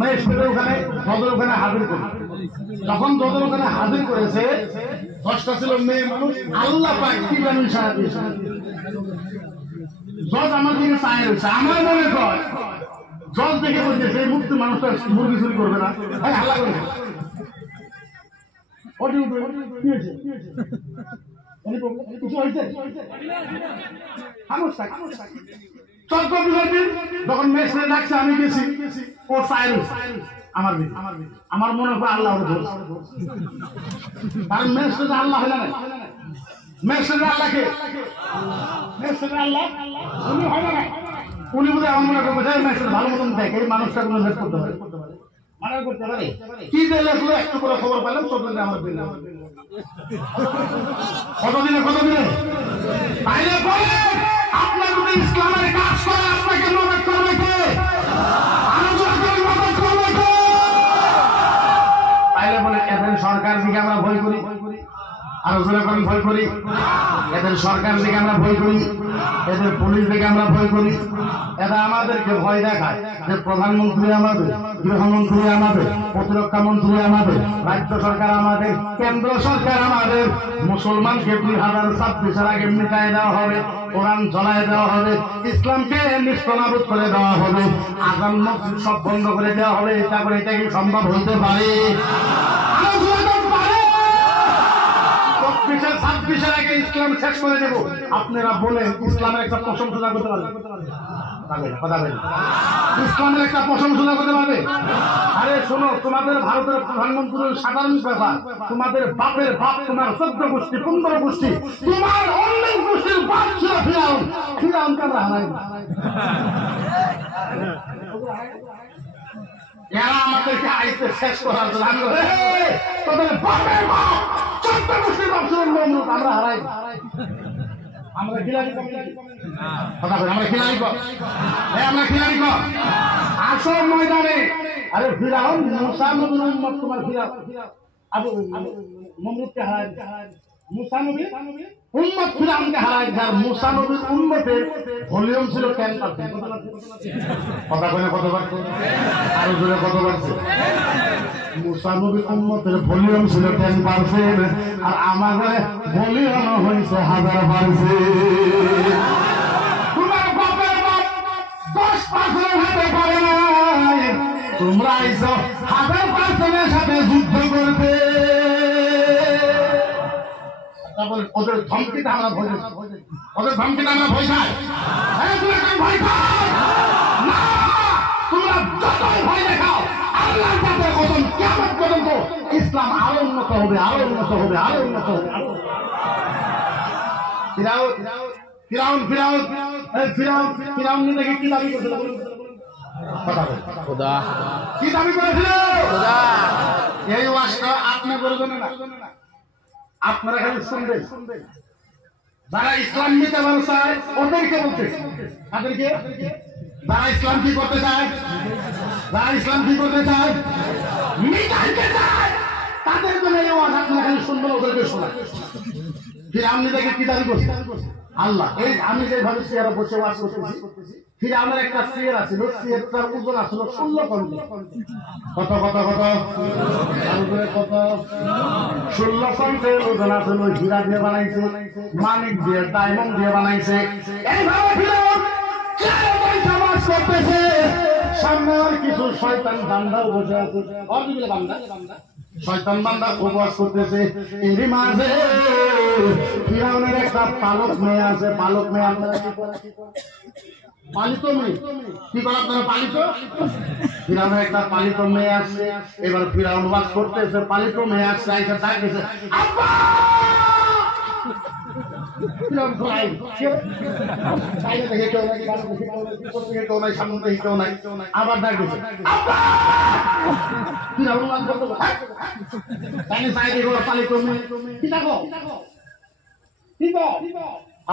ম্যাজিস্ট্রেটের ওখানে, জজের ওখানে হাজির করি। যখন জজের ওখানে হাজির করেছে, 10টা ছিল মেয়ে মানুষ। আল্লাহ পাক কি জানেন সারা দিয়েছে। জজ আমার দিকে চায় রয়েছে। আমার মনে হয় জজ দেখে বলছে সেই মুক্তি মানুষটা মুরগি চুরি করবে না। আল্লাহ করে কিছু হয়েছে। যখন মেসে ডাকছে আমি গেছি, ও সাইলেন্স আমার মনে হয় আল্লাহ কারণ মেসেজ আল্লাহ হলে না, মেসেজ আল্লাহকে আল্লাহ উনি হয় না, উনি বুঝে আমার মনে করবে মেসেজ ভালো মতন দেখে এই মানুষটা কোনো মেস করতে পারে। মার্ডার করতে পারে? কি যে লেখলো একটু করে খবর পেলাম, 14 দিনে আমার বিল। কতদিনে তাইলে বলে আপনার যদি ইসলামের কাজ করে আপনাকে মদত করবে কে? তাইলে বলে এদের সরকার দিকে আমরা ভয় করি, আরো জোরে করেন ভয় করি। এদের সরকার দিকে আমরা ভয় করি, এদের পুলিশ দিকে আমরা ভয় করি। এরা আমাদেরকে ভয় দেখায় যে প্রধানমন্ত্রী আমাদের, গৃহমন্ত্রী আমাদের, প্রতিরক্ষা মন্ত্রী আমাদের, রাজ্য সরকার আমাদের, কেন্দ্র সরকার আমাদের। মুসলমানকে 2026 আগে মিটায় দেওয়া হবে, কোরআন জ্বলায় দেওয়া হবে, ইসলামকে নিস্তনাবুদ করে দেওয়া হবে, আজান মসজিদ সব বন্ধ করে দেওয়া হবে। এটা কি সম্ভব হতে পারে? 26 আগে ইসলাম শেষ করে দেব। আপনারা বলেন ইসলামের একটা প্রশংসা করতে পারবে? কথা বলেন, ইসলামের একটা প্রশংসা করতে পারবে? আরে শোনো, তোমাদের ভারতের প্রধানমন্ত্রীর সাধারণ ব্যাপার, তোমাদের বাপের বাপ, তোমার 14 গোষ্ঠী 15 গোষ্ঠী, তোমার অনেক গোষ্ঠীর বাপ ছিল ফিরাউন। ফিরাউনকে আমরা হারাই না। এরা আমাদেরকে আইতে শেষ করার জন্য আমি তোদের বাপের বাপ 14 গোষ্ঠীর বাপ ছিল নমরুদ, আমরা হারাই না। আমরা খিলাড়ি কথা বলি, আমরা খিলাড়ি আমরা খিলাড়ি আসল ময়দানে। আরে ফিরাউন মুসা নবীর উম্মত, তোমার ফিরাউন আবু নমরুদকে হারাই, মুসা নবীর উম্মত ফিরাউনকে হারাই। যার মুসা নবীর উম্মতের ভলিউম ছিল 10%। কথা বলে কত বাড়ছে? আরো জোরে কত বাড়ছে? মুসা নবীর উম্মতের ভলিউম ছিল 10%, আর আমাদের ভলিউম হয়েছে 1000%। তোমার বাপের বাপ 10% হতে পারে নাই, তোমরা আইসো 1000%-এর সাথে যুদ্ধ করতে। ওদের ধমকিতে আমরা ভয় পাই, ওদের ধমকিতে আমরা ভয় পাই। ভয় পাই না, তোমরা যতই ভয় দেখাও, আল্লাহর কাছে কসম, কিয়ামত পর্যন্ত ইসলাম আরো উন্নত হবে, আরো উন্নত হবে, আরো উন্নত হবে। ফিরাউন নিজেকে কি দাবি করছিল? খোদা। কি দাবি করেছিল? খোদা। এই ওয়াজটা আপনি বলবেন না, আপনারা খালি শুনবেন। যারা ইসলাম নিতে চায় ওদেরকে বলতে, তাদেরকে যারা ইসলাম কি করতে চায়, যারা ইসলাম কি করতে চায়, মিটাইতে চায়, তাদের জন্য এই ওয়াজ আপনারা খালি শুনবেন, ওদেরকে শোনায়। ফিরাউন নিজেকে কি দাবি করছে? আল্লাহ। এই আমি যেভাবে চেয়ারে বসে ওয়াজ করতেছি, ফিরাউনের একটা চেয়ার আছিল, চেয়ারটার ওজন আসলো 16 পয়েন্ট। কত কত কত কত 16 পয়েন্টের ওজন আসলো। হীরা দিয়ে বানাইছে, মানিক দিয়ে, ডায়মন্ড দিয়ে বানাইছে। এইভাবে ফিরাউন চেয়ারে বসে ওয়াজ করতেছে, সামনে আর কিছু শয়তান বান্দা বসে আছে। অর্ধবিলে বান্দা, শয়তান বান্দা উপবাস করতেছে। এরই মাঝে ফিরাউনের একটা পালক মেয়ে আছে। পালক মেয়ে আপনারা কি করে? পালিত মেয়ে। কি করে আপনারা? পালিত। ফিরাউনের একটা পালিত মেয়ে আসছে। এবার ফিরাউন বাস করতেছে, পালিত মেয়ে আসছে, আইসা ডাকতেছে, আব্বা! ফিরাউন ঘোরাই বাইরে থেকে কেউ নাই, গান থেকে কেউ নাই, সামনে থেকে কেউ নাই, আবার ডাকতেছে, আব্বা! ফিরাউন বাস করতে তাই সাইডে ঘোরা পালিত মেয়ে। কি ডাকো? কি গো?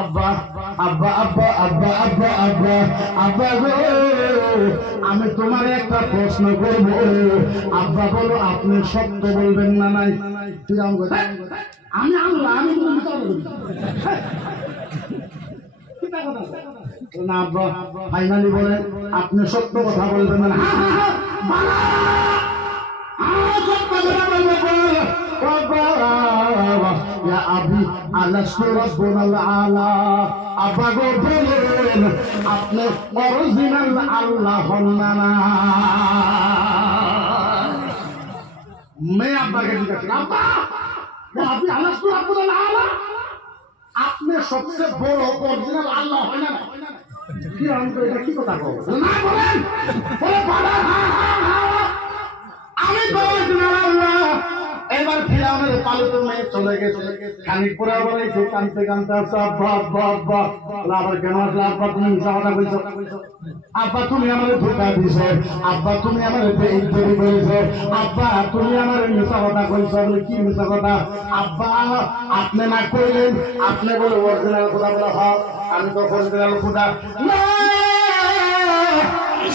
আব্বা আব্বা আব্বা আব্বা আব্বা আব্বা আব্বা গো, আমি তোমার একটা প্রশ্ন করব। আব্বা বলো, আপনি সত্য বলবেন না নাই? ফিরাউন বলে, আমি আল্লাহ, আমি না আব্বা। ফাইনালি বলেন, আপনি সত্য কথা বলবেন না? সত্য কথা বলবেন। আপনি অরিজিনাল আল্লাহ হন না? মেয়ে আব্বাকে জিজ্ঞাসা, আব্বা আপনি আল্লাহ, আপনি সবচেয়ে বড় অরিজিনাল আল্লাহ হয় না? কি এটা কি কথা বল না? বলেন আমি তো অরিজিনাল আল্লাহ। এবার ফিরাউনের পালিত মেয়ে চলে গেছে খানিক পরে আবার এসে কানতে কানতে আসছে আব্বা আব্বা আব্বা আবার কেন আসলে আব্বা তুমি মিশা কথা কইছো আব্বা তুমি আমার ধোকা দিছো আব্বা তুমি আমার বেইজ্জতি করেছো আব্বা তুমি আমার মিশা কথা কইছো বলে কি মিশা কথা আব্বা আপনি না কইলেন আপনি বলে অরিজিনাল কথা বলা হয় আমি তো অরিজিনাল কথা না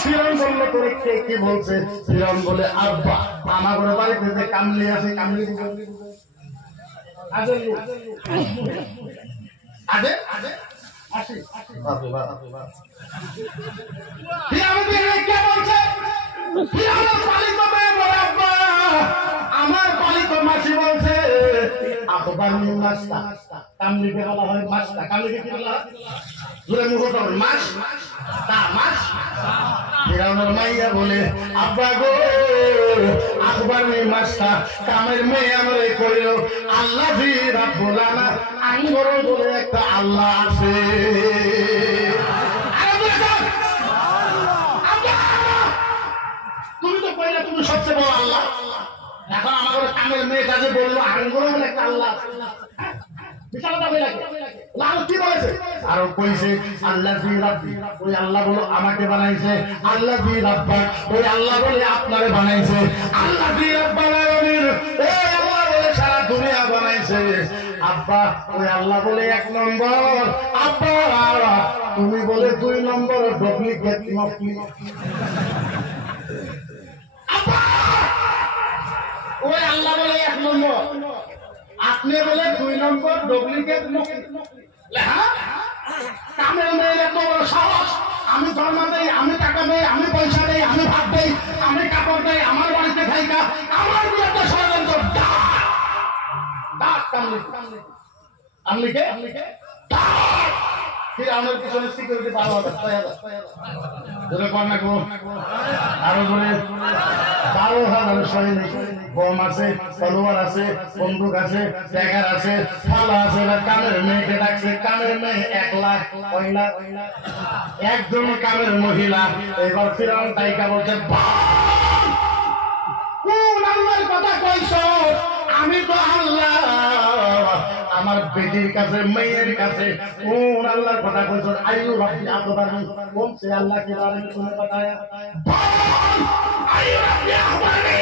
ফিরন বললো তোরে কে কি বলছে ফিরন বলে আব্বা আমার ঘরে বাড়িতে যে কামলি আছে কামলি আদে আদে আদে আসি বাবা বাবা ফিরন বলে কে বলছে ফিরন পালিত মেয়ে বলে আব্বা আমার পালিত মাসি বলছে আব্বার নিয়ে মাসটা কামলিকে বলা হয় মাসটা কামলিকে কি বলা হয় জোরে মুখ করে মাস তা মাস ফিরাউনের মাইয়া বলে আব্বা গো আকবর মেয়ে মাসটা কামের মেয়ে আমারে কইল আল্লাহ জি রাব্বুল আলামিন আঙ্গর বলে একটা আল্লাহ আছে তুমি তো কইলা তুমি সবচেয়ে বড় আল্লাহ এখন আমার কামের মেয়ে কাছে বললো আঙ্গর বলে একটা আল্লাহ আছে আরো কইছে আল্লাহ ওই আল্লাহ বলো আমাকে বানাইছে আল্লাহ ওই আল্লাহ বলে আপনারে বানাইছে আল্লাহ ওই আল্লাহ বলে সারা দুনিয়া বানাইছে আব্বা ওই আল্লাহ বলে 1 নম্বর আব্বা তুমি বলে 2 নম্বর ডুপ্লিকেট নকলি আব্বা ওই আল্লাহ বলে 1 নম্বর আপনি বলে 2 নম্বর ডুপ্লিকেট কামের মেয়ের এত বড় সাহস আমি ধর্ম দেই আমি টাকা দেই আমি পয়সা দেই আমি ভাত দেই আমি কাপড় দেই আমার বাড়িতে খাইকা আমার বিরুদ্ধে ষড়যন্ত্র আমলিকে ফিরাউনের পিছনে সিকিউরিটি 12,000 আরো বলে 12,000 সৈনিক বোম আছে তলোয়ার আছে বন্দুক আছে ট্যাগার আছে ফালা আছে কামের মেয়েকে ডাকছে কামের মেয়ে 1 লাখ 1 লাখ একজন কামের মহিলা এবার ফিরাউন তাইকা বলছে কোন আল্লাহর কথা কইছো আমি তো আল্লাহ আমার বেটির কাছে মেয়ের কাছে কোন আল্লাহর কথা কইছো আইয়ু রাব্বি আকবারনি কোন সে আল্লাহ के बारे में तुम्हें बताया আইয়ু রাব্বি আকবারনি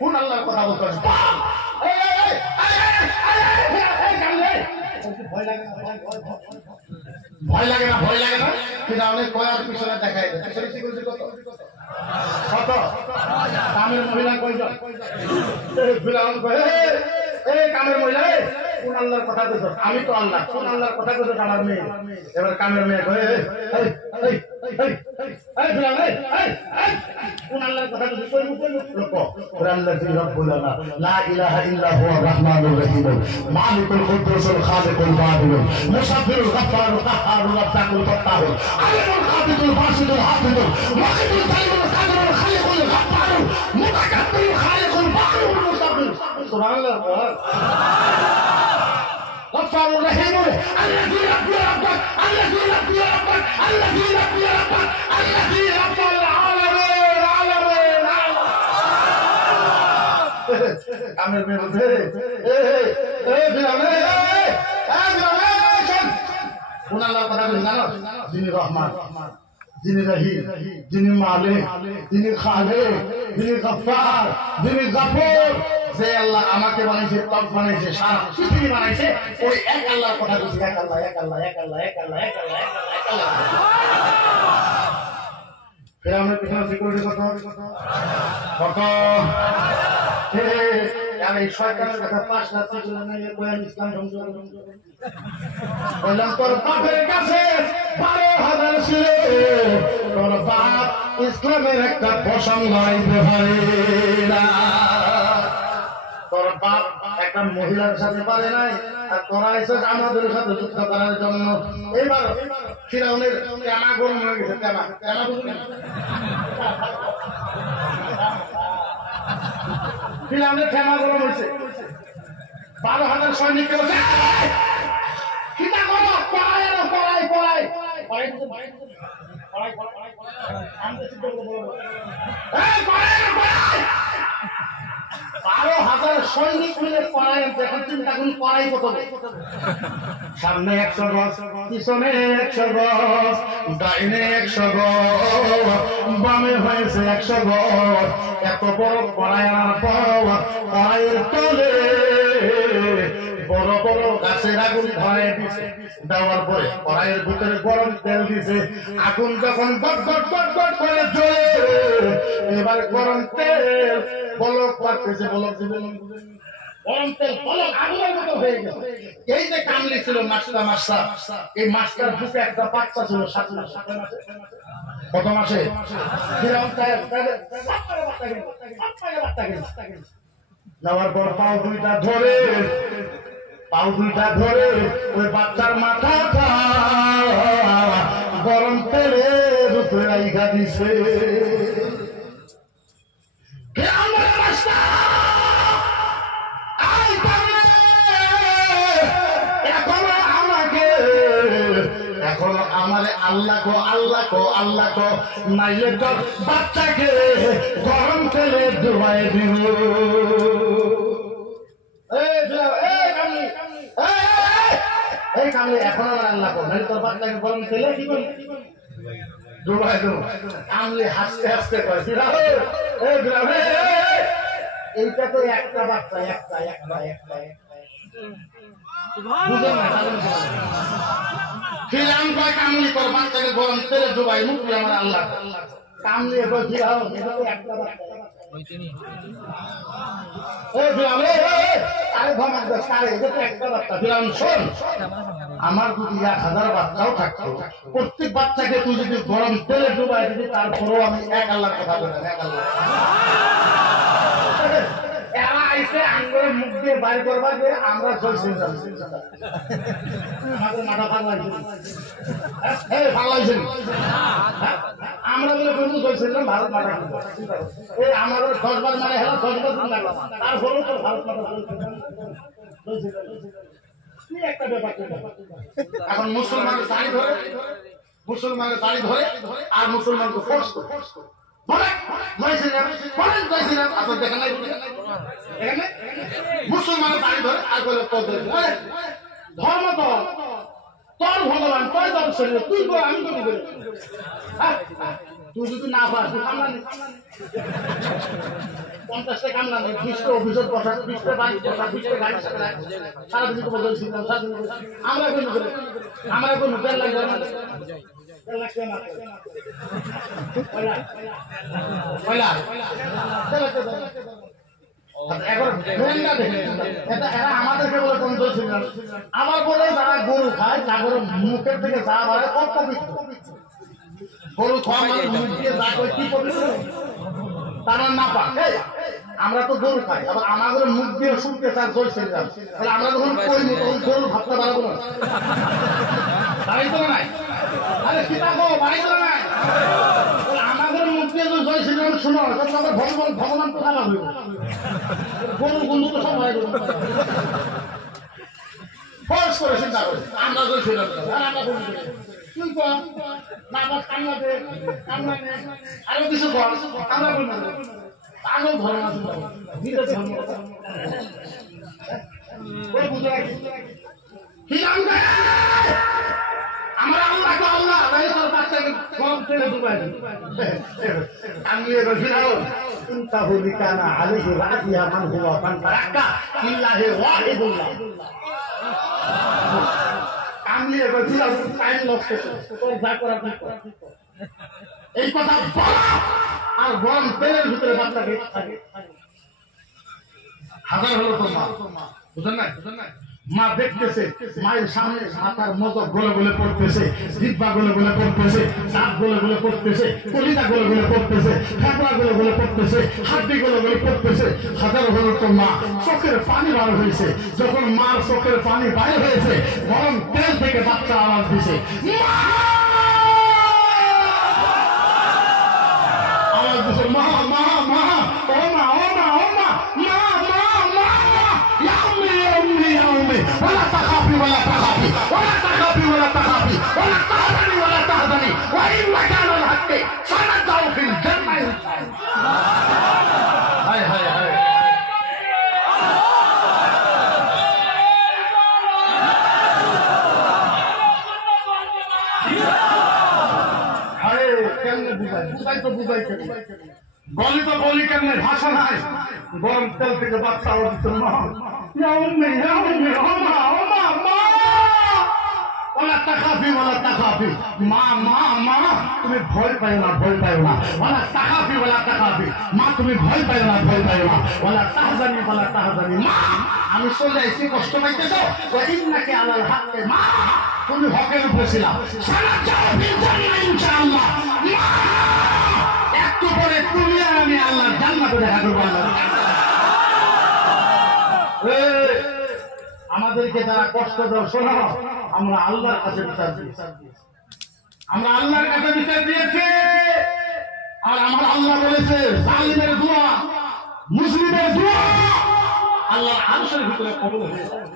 কোন আল্লাহর কথা বলছো এই গালে ভয় লাগে না ভয় লাগে না ফিরাউনের কয়ার পিছনে দেখায় পিছনে কি কইছে কত কামের মহিলা কইছো ফিরাউন কয় এই কামের মহিলা কোন আল্লাহর কথা কইছো আমি তো আল্লাহ কোন আল্লাহর কথা কইছো আমার মেয়ে এবার কামের মেয়ে কয় এই ফিরাউন কোন আল্লাহর কথা কইছো কই রুকো আল্লাহু রাব্বুল আলামিন লা ইলাহা ইল্লা হুয়া রাহমানুর রহিম মালিকুল কুদ্দুসুল খালিকুল বাদিল মুসাফিরুল গফফারুল কাহ্হারুর রাব্বাকুল ফাত্তাহুল আলিমুল কাবিদুল বাসিদুল হাফিজুল মুকিমুল কালিমুল কাদিরুল খালিকুল গফফারুল মুতাকাব্বিরুল খালিকুল বাকিরুল মুসাফির সুবহানাল্লাহ غفار رحيم الذي ربي ربك الذي ربي ربك الذي ربي ربك الذي رب العالمين العالمين عامل بيه কোন আল্লাহর কথা বলি জানো যিনি রহমান যিনি রহিম যিনি মালিক যিনি খালিক যিনি গফফার যিনি গফুর যে আল্লাহ আমাকে বানাইছে তক বানাইছে সারা পৃথিবী বানাইছে ওই এক আল্লাহর কথা বলছি এক আল্লাহ এক আল্লাহ এক আল্লাহ এক আল্লাহ এক আল্লাহ এক আল্লাহ ফিরাউনের পিছনে সিকিউরিটি কত আমি সরকারের কাছে 5 লাখ সিকিউরিটি কোরআন ইসলাম ধ্বংস বললাম তোর বাপের কাছে 12,000 ছিল তোর বাপ ইসলামের একটা পছন্দ হইতে পারে না তোর বাপ একটা মহিলার সাথে পারে নাই আর তোরা এসে আমাদের সাথে যুদ্ধ করার জন্য এবার ফিরাউনের কেমা গরম হয়ে গেছে কেমা বুঝলেন ফিরাউনের কেমা গরম হয়েছে 12,000 সৈনিককে বলছে কিতা করো পড়াই 12,000 সৈনিক মিলে কড়াই এখন চিন্তা করুন কড়াই কত সামনে 100 গজ পিছনে 100 গজ ডাইনে 100 গজ বামে হয়েছে 100 গজ এত বড় কড়াই আনার পর কড়াইয়ের তলে বড় বড় গাছের আগুন ধরে দিছে দেওয়ার পরে কড়াইয়ের ভিতরে গরম তেল দিছে আগুন যখন বট বট বট বট করে জ্বলে এবার গরম তেল বলক পাচ্ছে বলক দিবে গরম তেল বলক আগুনের মতো হয়ে গেছে এই যে কামলি ছিল মাস্টার এই মাস্টার বুকে একটা বাচ্চা ছিল 7 মাস কত মাসে যাওয়ার পর পাও দুইটা ধরে ওই বাচ্চার মাথাটা গরম তেলের উপরে রাইখা দিছে এখন আমারে আল্লাহ কো নাইলে তোর বাচ্চাকে গরম তেলে ডুবাই দিব এই কামলি এখন আমার আল্লাহ কো নাইলে তোর বাচ্চাকে গরম তেলে কি করবি ডুবাই দেব কামলি হাসতে হাসতে কয় এইটা তো একটা বাচ্চা একটা ফিরাম কয় কামলি তোর বাচ্চাকে গরম তেলে ডুবাই মুক্তি আমার আল্লাহ কামলি এবার ফিরাও এটা তো একটা বাচ্চা আমার যদি 1000 বাচ্চাও থাকতো প্রত্যেক বাচ্চাকে তুই যদি গরম তেলে ডুবাই দিবি তারপরেও আমি 1 আল্লাহর কথা বললাম 1 আল্লাহ এরা আইসে আঙ্গুরের মুখ দিয়ে বাইর করবা যে আমরা চলছি আমাদের মাথা পাল্লাইছেন আমরা বলে বন্ধু চলছিলাম ভারত মাথা এই আমাদের 10 বার মানে হলো 10 বার দিন লাগলো তারপরেও তো ভারত মাথা কি একটা ব্যাপার এখন মুসলমানের দাড়ি ধরে আর মুসলমানকে ফোর্স করে মুসলমানের দাড়ি ধরে আর ধর্ম তো তোর ভগবান তোর দর্শন তুই বল আমি করি তুই যদি না পাস তুই কামলা নি 50টা কামলা নেই 20টা অভিযোগ বসা 20টা বাড়ি বসা 20টা গাড়ি সারাদিন তো বলছি আমরা কোনো বেল লাগে না আমাদেরকে বলে কোন দোষ আমার বলে যারা গরু খায় তারপরে মুখের থেকে যা বাড়ে অপবিত্র গরু খাওয়া মানে মুখ দিয়ে যা করে কি পবিত্র তারা না পায় আমরা তো গরু খাই আবার আমাদের মুখ দিয়ে শুনতে চার জয়ছে তাহলে আমরা যখন করি তখন গরু ভাবতে পারবো না বাড়ি তো নাই আরে সীতা গো বাড়ি তো নাই আমাদের মুখ দিয়ে যদি জয় শ্রীরাম শোনো তখন আমরা ভগবান তো খারাপ হইব গরু বন্ধু তো সব হয় ফোর্স করে চিন্তা করে আমরা জয় শ্রীরাম আমরা তুই কর না আমার কান্না আরো কিছু কর আমরা বলবো আরো ধর্ম আমরা আল্লাহকে আল্লাহ তোর বাচ্চাকে গরম তেলে ডুবাই আমি রফিরাও ইনতাহু লিকানা আলাইহি রাদিয়া মান হুয়া মান তারাক্কা ইল্লাহি ওয়াহিদুল্লাহ আমি রফিরাও টাইম লস তোর যা করার এই কথা বলা আর গরম তেলের ভিতরে বাচ্চাকে থাকে হাজার হলো তোর মা বুঝেন না মা দেখতেছে মায়ের সামনে মাথার মতো গলে গলে পড়তেছে জিব্বা গলে গলে পড়তেছে দাঁত গলে গলে পড়তেছে কলিজা গলে গলে পড়তেছে খাপড়া গলে গলে পড়তেছে হাড্ডি গলে গলে পড়তেছে হাজার হলো তো মা চোখের পানি বার হয়েছে যখন মার চোখের পানি বাইরে হয়েছে গরম তেল থেকে বাচ্চা আওয়াজ দিছে আওয়াজ দিছে মা মা মা ও মা ও মা ও মা ولا تخافي ولا تخافي ولا تخافي ولا تخافي ولا تحزني ولا تحزني وإن مكان الحق سنضع في الجنة هاي هاي هاي বুঝাই কেন বলি তো বলি কেন ভাষা নাই গরম তেল থেকে বাচ্চা হচ্ছে মা ওলা তাকাফি ওলা তাকাফি মা মা মা তুমি ভয় পাও না ভয় পাও না ওলা তাকাফি ওলা তাকাফি মা তুমি ভয় পাও না ভয় পাও না ওলা তাহজানি মা আমি চলে আইছি কষ্ট পাইতেছো ওয়া ইন্নাকা আলাল হাক্কি মা তুমি হকের উপরে ছিলা সারা যাও ফিল জান্নাহ ইনশাআল্লাহ মা একটু পরে তুমি আর আমি আল্লাহর জান্নাতে দেখা করব আল্লাহ আমাদেরকে যারা কষ্ট দাও শোনো আমরা আল্লাহর কাছে বিচার দিয়েছি আমরা আল্লাহর কাছে বিচার দিয়েছি আর আমার আল্লাহ বলেছে জালিমের দোয়া মুসলিমের দোয়া আল্লাহর আরশের ভিতরে কবুল হয়ে যায়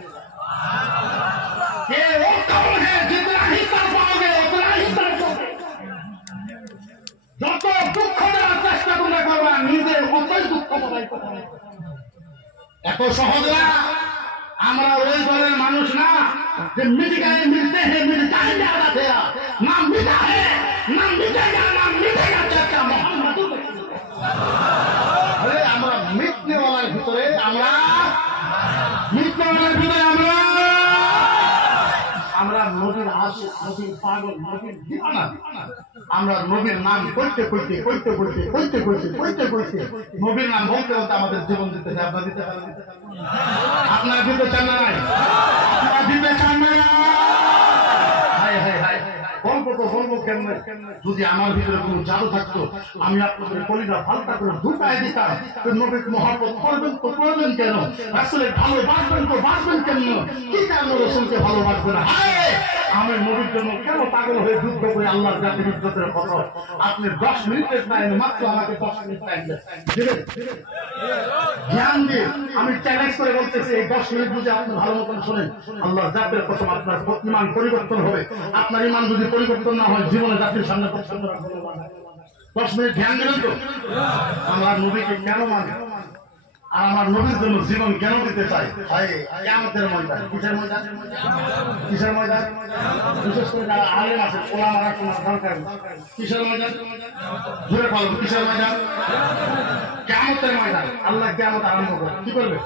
কে ও কবুল है जितना ही कर पाओगे उतना ही कर पाओगे যত দুঃখ দেওয়ার চেষ্টা তোমরা করবা নিজের অতই দুঃখ পাবাই এত সহজ না আমরা ওই দলের মানুষ না যে মিটগায়ে মিলতে हैं मिलता है ज्यादा तेरा नाम मिटा है नाम मिटेगा नाम मिटेगा चाचा मोहम्मद अरे আমরা মিটনে ওয়ালার ভিতরে আমরা মিটনে ওয়ালার ভিতরে আমরা নবীর আশিক নবীর পাগল নবীর দিওয়ানা আমরা নবীর নাম কইতে নবীর নাম বলতে বলতে আমাদের জীবন দিতে চাই আপনারা দিতে পারেন আপনারা দিতে চান না নাই আপনারা দিতে চান না বলবো কেমনে যদি আমার ভিতরে কোনো জাদু থাকতো আমি আপনাদের কলিজা হালকা করে ঢুকায় দিতাম নবীর মহব্বত করবেন তো করবেন কেন আসলে ভালোবাসবেন তো বাসবেন কেন কি কারণে রসুলকে ভালোবাসবেন না আমি নবীর জন্য কেন পাগল হয়ে যুদ্ধ করে আল্লাহর জাতির ইজ্জতের কথা আপনি 10 মিনিটের টাইম মাত্র আমাকে 10 মিনিট টাইম দিবেন ধ্যান দিয়ে আমি চ্যালেঞ্জ করে বলতেছি এই 10 মিনিট যদি আপনি ভালো মতন শোনেন আল্লাহর জাতির কসম আপনার ইমান পরিবর্তন হবে আপনার ইমান যদি পরিবর্তন না হয় জীবনে জাতির সামনে 10 মিনিট ধ্যান দিবেন তো আমরা নবীকে কেন মানি আর আমার নবীর জন্য জীবন কেন দিতে চাই কিয়ামতের ময়দান কিসের ময়দান বিশেষ করে যারা আলেম আছে ওলা মারা কোনো দরকার কিসের ময়দান জোরে বলো কিসের ময়দান কিয়ামতের ময়দান আল্লাহ কিয়ামত আরম্ভ করে কি করবে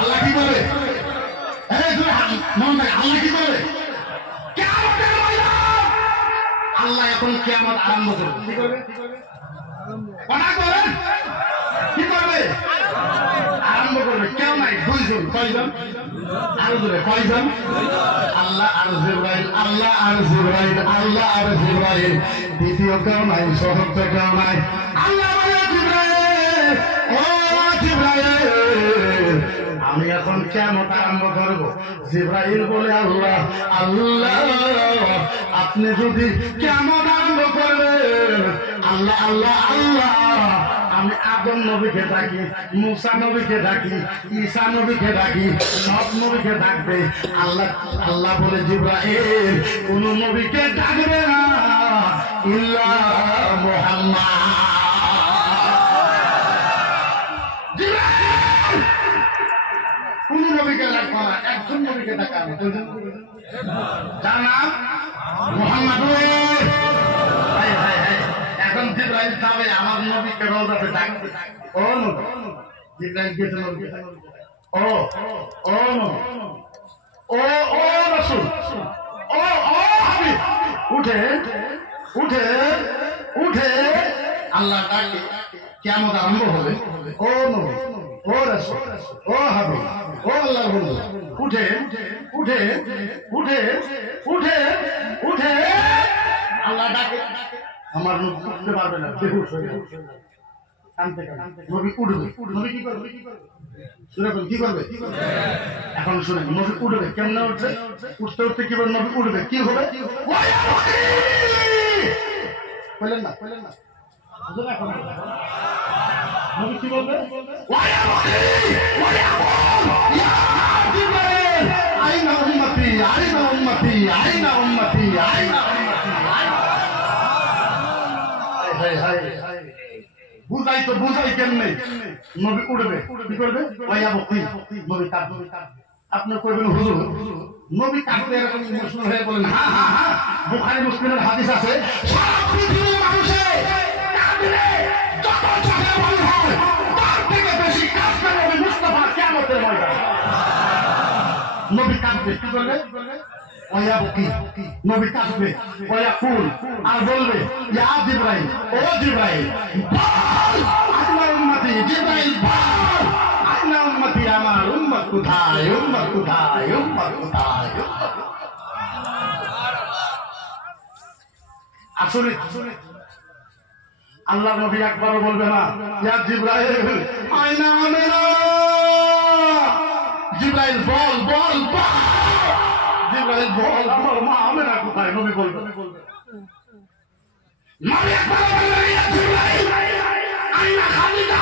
আল্লাহ কি করবে আল্লাহ কি করবে কিয়ামতের ময়দান আল্লাহ এখন কিয়ামত আরম্ভ করবে কি করবে কথা বলেন কি করবে আরম্ভ করবে কেউ নাই দুইজন কয়জন আরো জোরে কয়জন আল্লাহ আর জিবরাইল আল্লাহ আর জিবরাইল আল্লাহ আর জিবরাইল দ্বিতীয় কেউ নাই চতুর্থ কেউ নাই আল্লাহ জিবরাইল ও জিবরাইল আমি এখন কিয়ামত আরম্ভ করব জিবরাইল বলে আল্লাহ আল্লাহ আপনি যদি কিয়ামত আরম্ভ করবেন আল্লাহ আল্লাহ আল্লাহ আমি আদম নবীকে ডাকি মুসা নবীকে ডাকি ঈসা নবীকে ডাকি সব নবীকে ডাকবে আল্লাহ আল্লাহ বলে জিবরাইল কোন নবীকে ডাকবে না ইল্লা মুহাম্মদ জিবরাইল কোন নবীকে ডাকবে না একজন নবীকে ডাকাবে যার নাম মুহাম্মদ এখন জিবরাইল যাবে আমার নবীকে রওজাতে ডাকবে ও নবী জিবরাইল গেছে নবী ও ও নবী ও ও রাসূল ও ও হাবিব উঠে উঠে উঠে আল্লাহ ডাকে কিয়ামত আরম্ভ হবে ও নবী ও রাসূল ও হাবিব ও আল্লাহর বন্ধু উঠে উঠে উঠে উঠে উঠে আল্লাহ ডাকে আমার নবী উঠতে পারবে না বেহুশ হয়ে যাবে নবী উঠবে নবী কি করবে কি করবে এখন শুনেন নবী উঠবে কেমন উঠবে উঠতে উঠতে কি বলবে নবী উঠবে কি হবে বলেন না নবী কি বলবে আইনা উম্মতি আইনা উম্মতি আইনা উম্মতি আইনা বুঝাই তো বুঝাই কেমনে নবী উঠবে কি করবে নবী কাঁদবে আপনি করবেন হুজুর নবী কাঁদবে এরকম ইমোশনাল হয়ে বলেন হ্যাঁ বুখারী মুসলিমের হাদিস আছে সারা পৃথিবীর মানুষে নবী কাঁদবে কি বলবে ওয়া বুকি নবী কাঁদবে ওয়া কুল আর বলবে ইয়া জিবরাইল ও জিবরাইল বল আল্লাহ উম্মতি জিবরাইল বল আল্লাহ উম্মতি আমার উম্মত কোথায় উম্মত কোথায় উম্মত কোথায় আসলে আল্লাহ নবী একবারও বলবে না ইয়া জিবরাইল আইনা আমিনা জিবরাইল বল বল বল জিবরাইল বল আমার মা আমিনা কোথায় নবী বলবে নবী একবারও বলবে না ইয়া জিবরাইল আইনা খাদিজা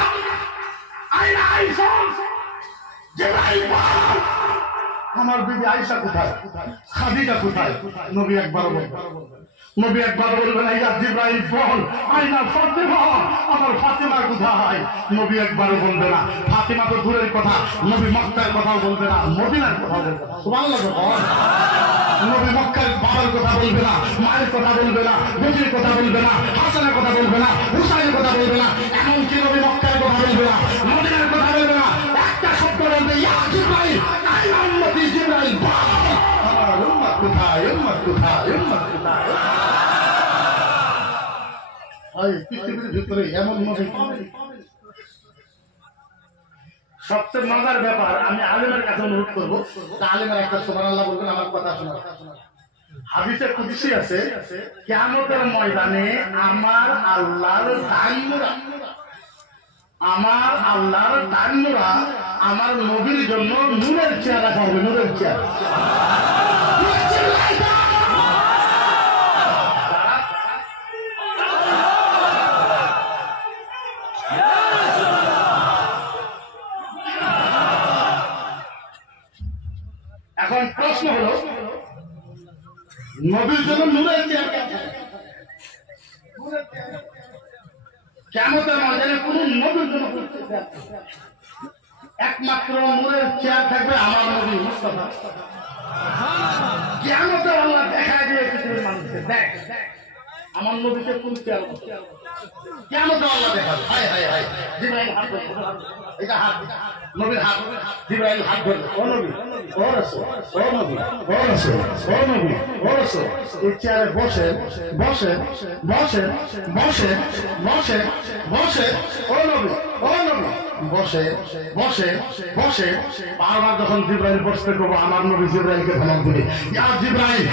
আইনা আয়েশা জিবরাইল বল আমার বিবি আয়েশা কোথায় খাদিজা কোথায় নবী একবারও বলবে নবী একবার বলবেন ইয়া জিবরাইল বল আইনা ফাতিমা আমার ফাতিমা কোথায় নবী একবার বলবে না ফাতিমা তো দূরের কথা নবী মক্কার কথাও বলবে না মদিনার কথা বলবে না সুবহানাল্লাহ নবী মক্কার বাবার কথা বলবে না মায়ের কথা বলবে না বেটির কথা বলবে না হাসানের কথা বলবে না হুসাইনের কথা বলবে না এমনকি নবী মক্কার কথা বলবে না মদিনার কথা বলবে না একটা শব্দ বলবে ইয়া জিবরাইল আইনা উম্মতি জিবরাইল বল আমার উম্মত কোথায় উম্মত কোথায় উম্মত কোথায় পৃথিবীর ভিতরে এমন নবী সবচেয়ে মজার ব্যাপার আমি আলেমের কাছে অনুরোধ করবো আলেমের একটা সুবহানাল্লাহ বলবেন আমার কথা শোনা হাদিসে কুদসি আছে কিয়ামতের ময়দানে আমার আল্লাহর দাইনরা আমার নবীর জন্য নূরের চেয়ার রাখা হবে নূরের চেয়ার এখন প্রশ্ন হলো নবীর জন্য নূরের চেয়ার কিয়ামতের ময়দানে কোন নবীর জন্য একমাত্র নূরের চেয়ার থাকবে আমার নবী মুস্তাফা কিয়ামতে আল্লাহ দেখায় দিয়ে পৃথিবীর মানুষকে দেখ আমার নবীকে কোন চেয়ার কিয়ামতে আল্লাহ দেখাবে হায় হায় হায় জিবরাইল হাত ধরবে এটা হাত নবীর হাত জিবরাইল হাত ধরবে ও নবী ও রাসূল ও নবী ও রাসূল ও নবী ও রাসূল এই চেয়ারে বসে বসে বসে বসে বসে বসে ও নবী বসে বসে বসে বারবার যখন জিবরাইল বসতে করবো আমার নবী জিবরাইলকে ধমক দিবে ইয়া জিবরাইল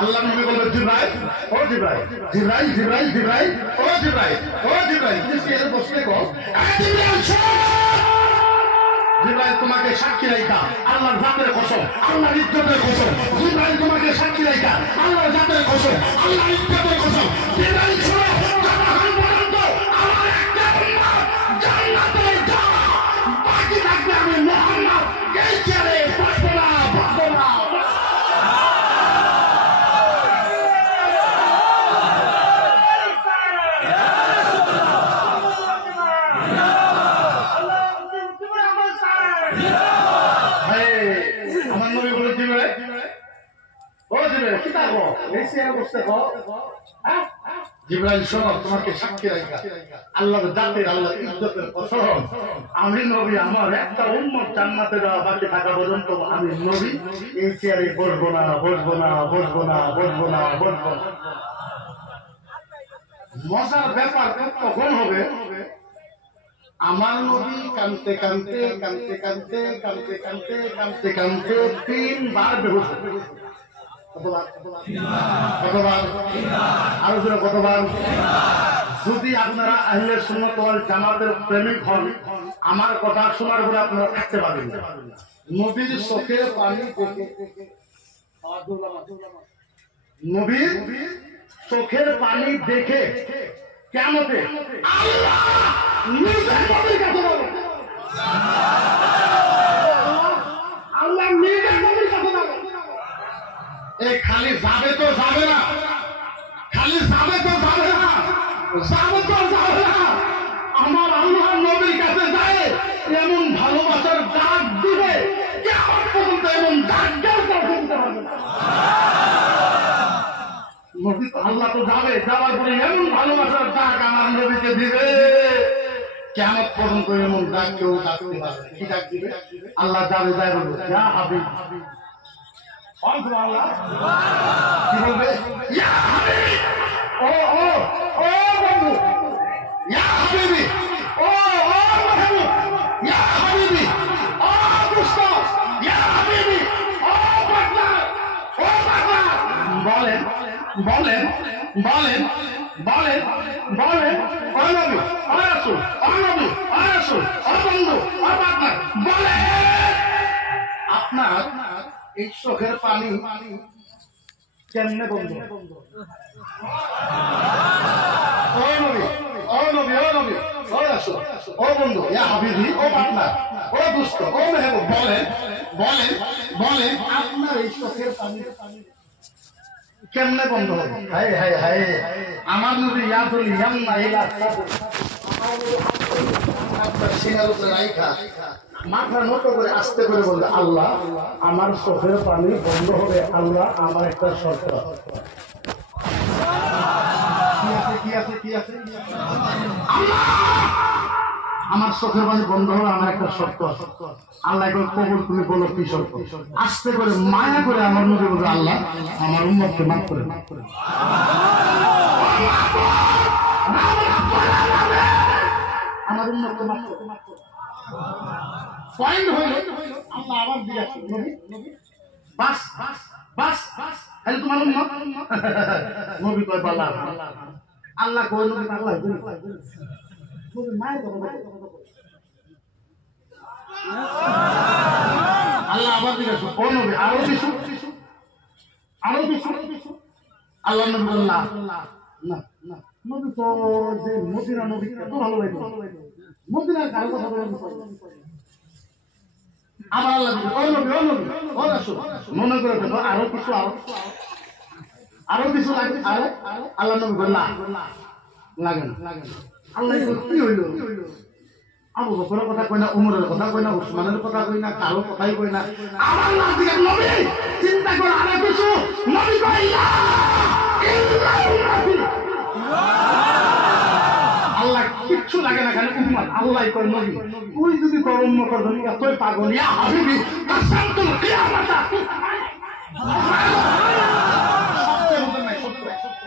আল্লাহ নবী বলবে জিবরাইল ও জিবরাইল জিবরাইল জিবরাইল জিবরাইল ও জিবরাইল ও জিবরাইল তুমি চেয়ারে বসলে গো জিবরাইল জিবরাইল তোমাকে সাক্ষী রাখা আল্লাহর জাতের কসম আল্লাহর ইজ্জতের কসম জিবরাইল তোমাকে সাক্ষী রাখা আল্লাহর জাতের কসম আল্লাহর ইজ্জতের কসম জিবরাইল শোনো যতক্ষণ পর্যন্ত আমার একটা উম্মত জান্নাতে যাওয়া বাকি থাকবে আমি মুহাম্মদ এই চেয়ারে বসবো না বসবো না জিবরাইল শোনো তোমাকে সাক্ষী রাখা আল্লাহর জাতের আল্লাহর ইজ্জতের কসম আমি নবী আমার একটা উম্মত জান্নাতে যাওয়া বাকি থাকা পর্যন্ত আমি নবী এই চেয়ারে বসবো না বসবো না বসবো না বসবো না বসবো না মজার ব্যাপার কখন হবে আমার নবী কাঁদতে কাঁদতে কাঁদতে কাঁদতে কাঁদতে কাঁদতে কাঁদতে কাঁদতে 3 বার বেহুশ কতবার আরো কতবার যদি আপনারা আহলে সুন্নাত ওয়াল জামাতের প্রেমিক হন আমার কথা শোনার পরে আপনারা থাকতে পারবেন নবীর চোখের পানি দেখে নবীর চোখের পানি দেখে কিয়ামতে আল্লাহ নিজের নবীর কাছে বলবে আল্লাহ নিজের নবীর কাছে বলবে এই খালি যাবে তো যাবে না খালি যাবে তো যাবে না যাবে তো যাবে না আমার এমন ভালোবাসার ডাক দিবে কিয়ামত পর্যন্ত এমন ডাক দেওয়ার কেউ শুনতে পারবে না। নবী তো আল্লাহ তো যাবে, যাওয়ার পরে এমন ভালোবাসার ডাক আমার নবীকে দিবে কিয়ামত পর্যন্ত এমন ডাক কেউ ডাকতে পারবে না। কি ডাক দিবে? আল্লাহ যাবে, যাই বলবে ইয়া হাবিব। আল্লাহ কি বলবে? ইয়া হাবিব। ও ও ও বন্ধু, ইয়া হাবিবি। ও ও মাহবুব, ইয়া হাবিবি। ও দুস্ত, ইয়া হাবিবি। ও পাগলা, ও পাগলা। বলেন বলেন বলেন বলেন বলেন, ও নবী, ও রাসূল, ও নবী, ও রাসূল, ও বন্ধু, ও পাগলা, বলেন আপনার এই চোখের পানি কেমনে বন্ধ? ও নবী, ও নবী, ও নবী, ও রাসূল, ও বন্ধু, ইয়া হাবিবি, ও পাগলা, ও দুস্ত, ও মেহবুব, বলেন বলেন বলেন আপনার এই চোখের পানি কেমনে বন্ধ হবে? হায় হায় হায়, আমার নবী ইয়াদুল ইয়ামনা ইলা আপনার সিনার উপরে রাইখা মাথা নত করে আস্তে করে বলবে আল্লাহ আমার চোখের পানি বন্ধ হবে, আল্লাহ আমার একটা শর্ত। কি আছে কি আছে? আমার চোখের পানি বন্ধ হবে, আমার একটা শর্ত আছে। আল্লাহ কবুল, তুমি বলো কি শর্ত? আস্তে করে মায়া করে আমার নবী বলবে আল্লাহ আমার উম্মতকে মাফ করে, মাফ করে। আমার উম্মতকে মাফ করে, মাফ করে। পয়েন্ট হইল আল্লাহ আবার দিয়ে আসে নবী, বাস বাস বাস বাস, তাহলে তোমার উম্মত। নবী কয় বালা, আল্লাহ কয় নবী পাগলা হইছে নবী মায়ের কথা বলে। আল্লাহ আবার দিয়ে আসে, ও নবী আরো কিছু, আরো কিছু। আল্লাহ নবী বললেন না না না, নবী তো যে মদিনা নবী এত ভালো লাগে, মদিনার কারো কথা বলেন। আবার আল্লাহ ও নবী, ও নবী, ও রাসূল, মনে করে দেখো আরো কিছু, আরো কিছু লাগে। আরে আল্লাহ নবী বললেন না লাগে না। আল্লাহ কি হইল? আবু বকরের কথা কই না, উমরের কথা কই না, উসমানের কথা কই না, কারো কথাই কই না। আমার নাম থেকে নবী চিন্তা করে আরো কিছু। নবী কই ইয়া আল্লাহ কিচ্ছু লাগে না, খালি উম্মত। আল্লাহ কয় নবী তুই যদি তোর উম্মতের জন্য এতই পাগল, ইয়া হাবিবি কাসামতুল কিয়ামাতা। সত্যের মধ্যে নাই, সত্য সত্য।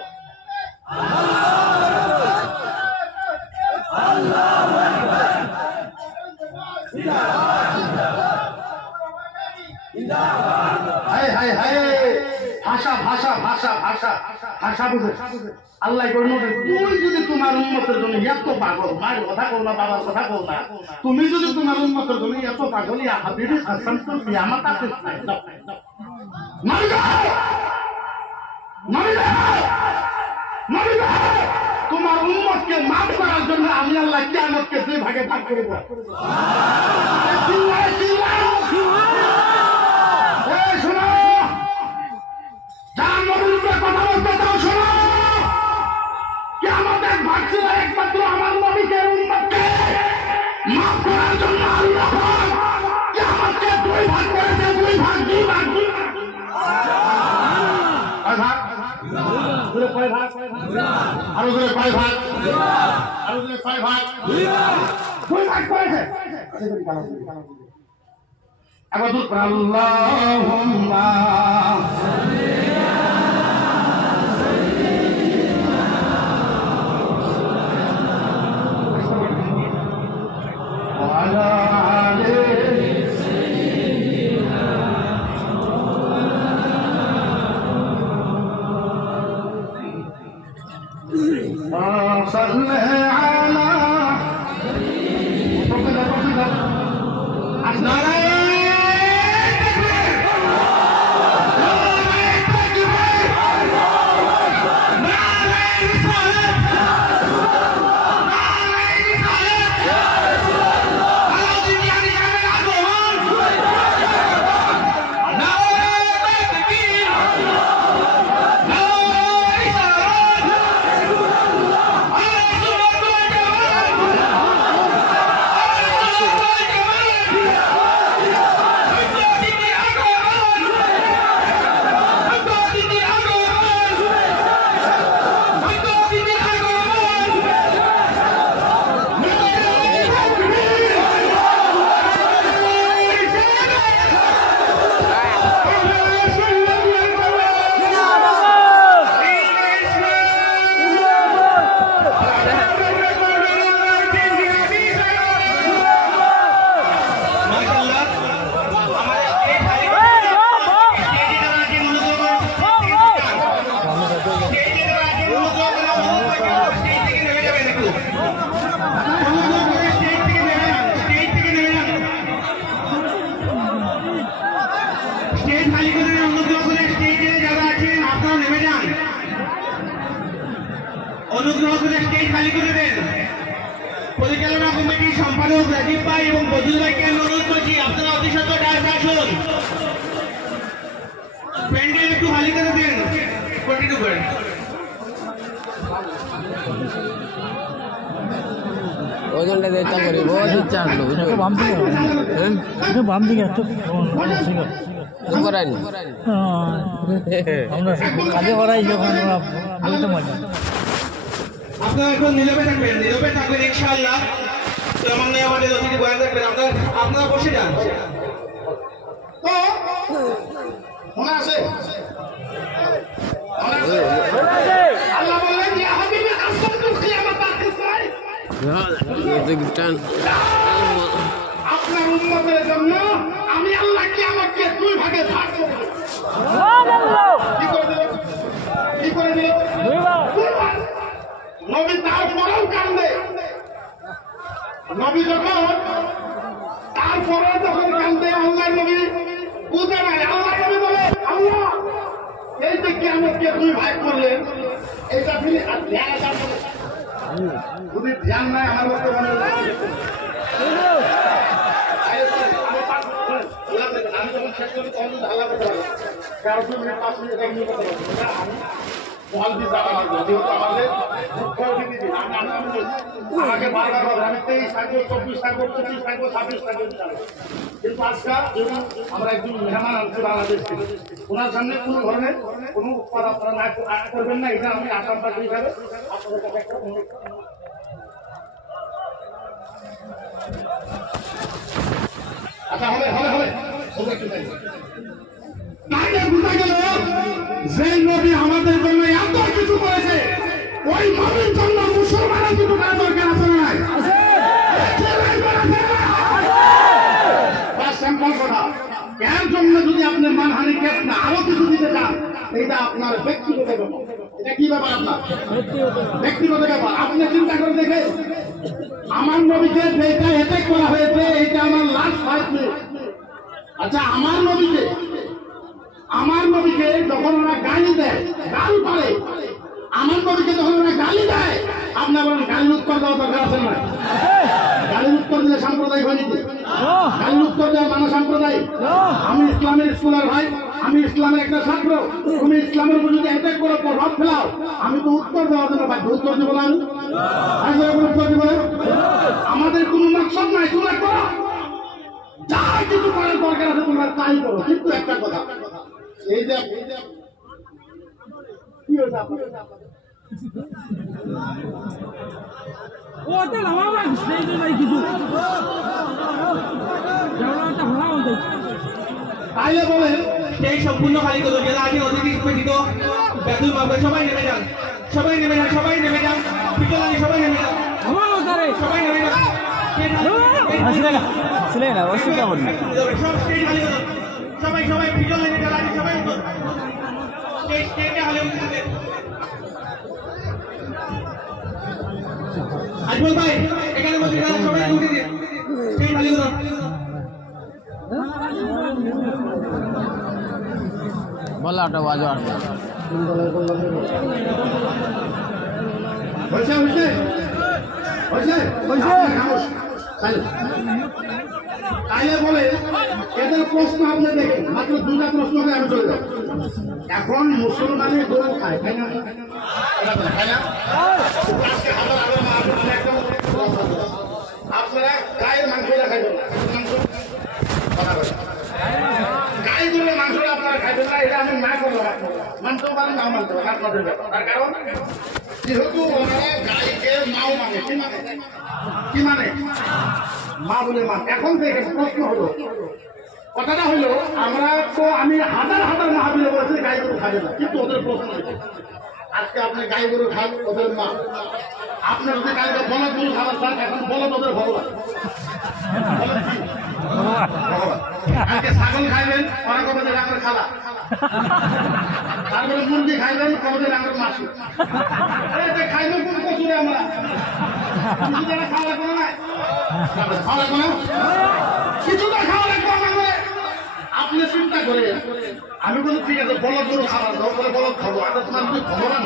হায় হায় হায়, ভাষা ভাষা ভাষা ভাষা ভাষা বুঝে। আল্লাহ কইল তুই যদি তোমার উম্মতের জন্য এত পাগল, মায়ের কথা কও না, বাবার কথা কও না, তুমি যদি তোমার উম্মতের জন্য এত পাগল, ইয়া হাবিবি কাসামতুল কিয়ামাতা। নবী নবী নবী, তোমার উম্মতকে মাফ করার জন্য আমি আল্লাহ কিয়ামতকে দুই ভাগে ভাগ করে দেব। শোনো, যার নবীর উপরে কথা বলতে চাও শোনো, কিয়ামত এক ভাগ ছিল একমাত্র আমার নবীকে উম্মতকে মাফ করার জন্য আল্লাহ কিয়ামতকে দুই ভাগ করেছে, দুই ভাগ, দুই ভাগ, দুই ভাগ। কয় ভাগ? আরো জোরে কয় ভাগ? আরো জোরে কয় ভাগ? দুই ভাগ করেছে। এবার দুধ আল্লাহুম্মা ওয়ালা صل على অনুগ্রহ করে স্টেজ খালি করে দেন। পরিচালনা কমিটির সম্পাদক রাজীব ভাই এবং বদরুল ভাইকে আমি অনুরোধ করছি আপনারা অতি সত্ত্বর ডায়াসে আসুন। প্যান্ডেল একটু খালি করে দেন। কন্টিনিউ করেন। ওইখানটা চেষ্টা করি বহুত ইচ্ছা আসলো বুঝলো বাম দিকে হ্যাঁ একটু বাম দিকে একটু করেন আমরা কাজে করাই যখন ওরা বলতে পারি আপনারা এখন নীরবে থাকবেন, নীরবে থাকবেন ইনশাআল্লাহ। তো আমাদের অতিথি বয়ান রাখবেন, আপনারা বসে যান। তো মনে আছে আল্লাহ বললেন ইয়া হাবিবি আসসালাতু কিয়ামাত আখিসাই আপনার উম্মতের জন্য আমি আল্লাহ কিয়ামতকে দুই ভাগে ভাগ করব। কি করে দিল? কি করে দিল? দুই ভাগ। নবী তারপরেও কান্দে। নবী যখন তারপরে যখন কান্দে আল্লাহ নবী বুঝে নাই। আল্লাহ নবী বলে আল্লাহ এই যে কিয়ামতকে দুই ভাগ করলেন এটা তিনি ধ্যান আসার যদি ধ্যান নাই আমার মতো মনে আমি যখন শেষ করি তখন যদি আল্লাহ করতে পারবো 11 মিনিট 5 মিনিট 1 মিনিট করতে পারবো আমি বল দিয়ে যাওয়া লাগবে যেহেতু আমাদের আমাকে বারবার হবে আমি 23 থাকবো 24 থাকবো 25 থাকবো 26 থাকবো কিন্তু আজকাল আমরা একজন মেহমান আনছি বাংলাদেশ থেকে ওনার সামনে কোনো ধরনের কোনো উৎপাদ আপনারা না করবেন না এটা আমি আসাম পার্টি হিসাবে আপনাদের কাছে একটা অনুরোধ আচ্ছা হবে হবে হবে তাহলে বুঝা গেল যে নবী আমাদের জন্য এত কিছু করেছে ওই নবীর জন্য মুসলমানের কিছু করার দরকার আছে না নাই সিম্পল কথা এর জন্য যদি আপনার মানহানি কেস না আরো কিছু দিতে চান এটা আপনার ব্যক্তিগত ব্যাপার এটা কি ব্যাপার আপনার ব্যক্তিগত ব্যাপার আপনি চিন্তা করে দেখে আমার নবীকে যেটা অ্যাটাক করা হয়েছে এটা আমার লাস্ট 5 মিনিট আচ্ছা আমার নবীকে যখন ওরা গালি দেয় গাল পারে আমার নবীকে যখন ওরা গালি দেয় আপনার বলেন গালির উত্তর দেওয়া দরকার আছে না গালির উত্তর দিলে সাম্প্রদায়িক হয় নাকি গালির উত্তর দেওয়া মানে সাম্প্রদায়িক আমি ইসলামের স্কুলের ভাই আমি ইসলামের একটা ছাত্র তুমি ইসলামের উপর যদি অ্যাটাক করো প্রভাব ফেলাও আমি তো উত্তর দেওয়ার জন্য বাধ্য উত্তর দেবো না আমি উত্তর দেবো আমাদের কোনো মকসদ নাই তোমরা করো যা কিছু করার দরকার আছে তোমরা তাই করো কিন্তু একটা কথা এই যে কি হয়েছে আপনার তাইলে বলেন সেই সম্পূর্ণ খালি করুন যারা আগে অতিথি উপস্থিত বেদুল বাবু সবাই নেমে যান সবাই নেমে যান সবাই নেমে যান পিটলানি সবাই নেমে যান সবাই নেমে যান সব স্টেজ খালি করুন সবাই সবাই পিটলানি যারা আছে সবাই স্টেজে খালি করুন আজমল ভাই এখানে বসে যারা সবাই উঠে দিন স্টেজ খালি করুন বলা ওটা বাজো আসবে হয়েছে হয়েছে হয়েছে হয়েছে তাইলে বলে এদের প্রশ্ন আপনি দেখেন মাত্র 2টা প্রশ্ন করে আমি চলে যাব এখন মুসলমানের গরু খায় তাই না খায় না আপনারা গায়ের মাংসটা খাইবেন গাই গরুর মাংসটা আপনারা খাইবেন না এটা আমি না করলাম মানতেও পারেন নাও মানতে পারেন আপনাদের ব্যাপার তার কারণ যেহেতু ওনারা গাইকে মাও মানে কি মানে মা বলে মা এখন থেকে প্রশ্ন হলো কথাটা হলো আমরা তো আমি হাজার হাজার মাহাবীরে বলেছি গাই গরু খাবে না কিন্তু ওদের প্রশ্ন আজকে আপনি গাই গরু খান ওদের মা আপনার যদি কালকে বলদ গরু খাবার চান এখন বলদ ওদের ভগবান আজকে ছাগল খাইবেন ওরা কবে যে রাঙের খালা তারপরে মুরগি খাইবেন কবে যে রাঙের মাসি খাইবেন কোন কচুরে আমরা খাওয়া লাগবে না খাওয়া লাগবে না কিছুটা খাওয়া লাগবে আমাদের আপনি চিন্তা করে আমি বলি ঠিক আছে বলদ গরু খাবার দাও বলে বলদ খাবো এটা তোমার যদি ভগবান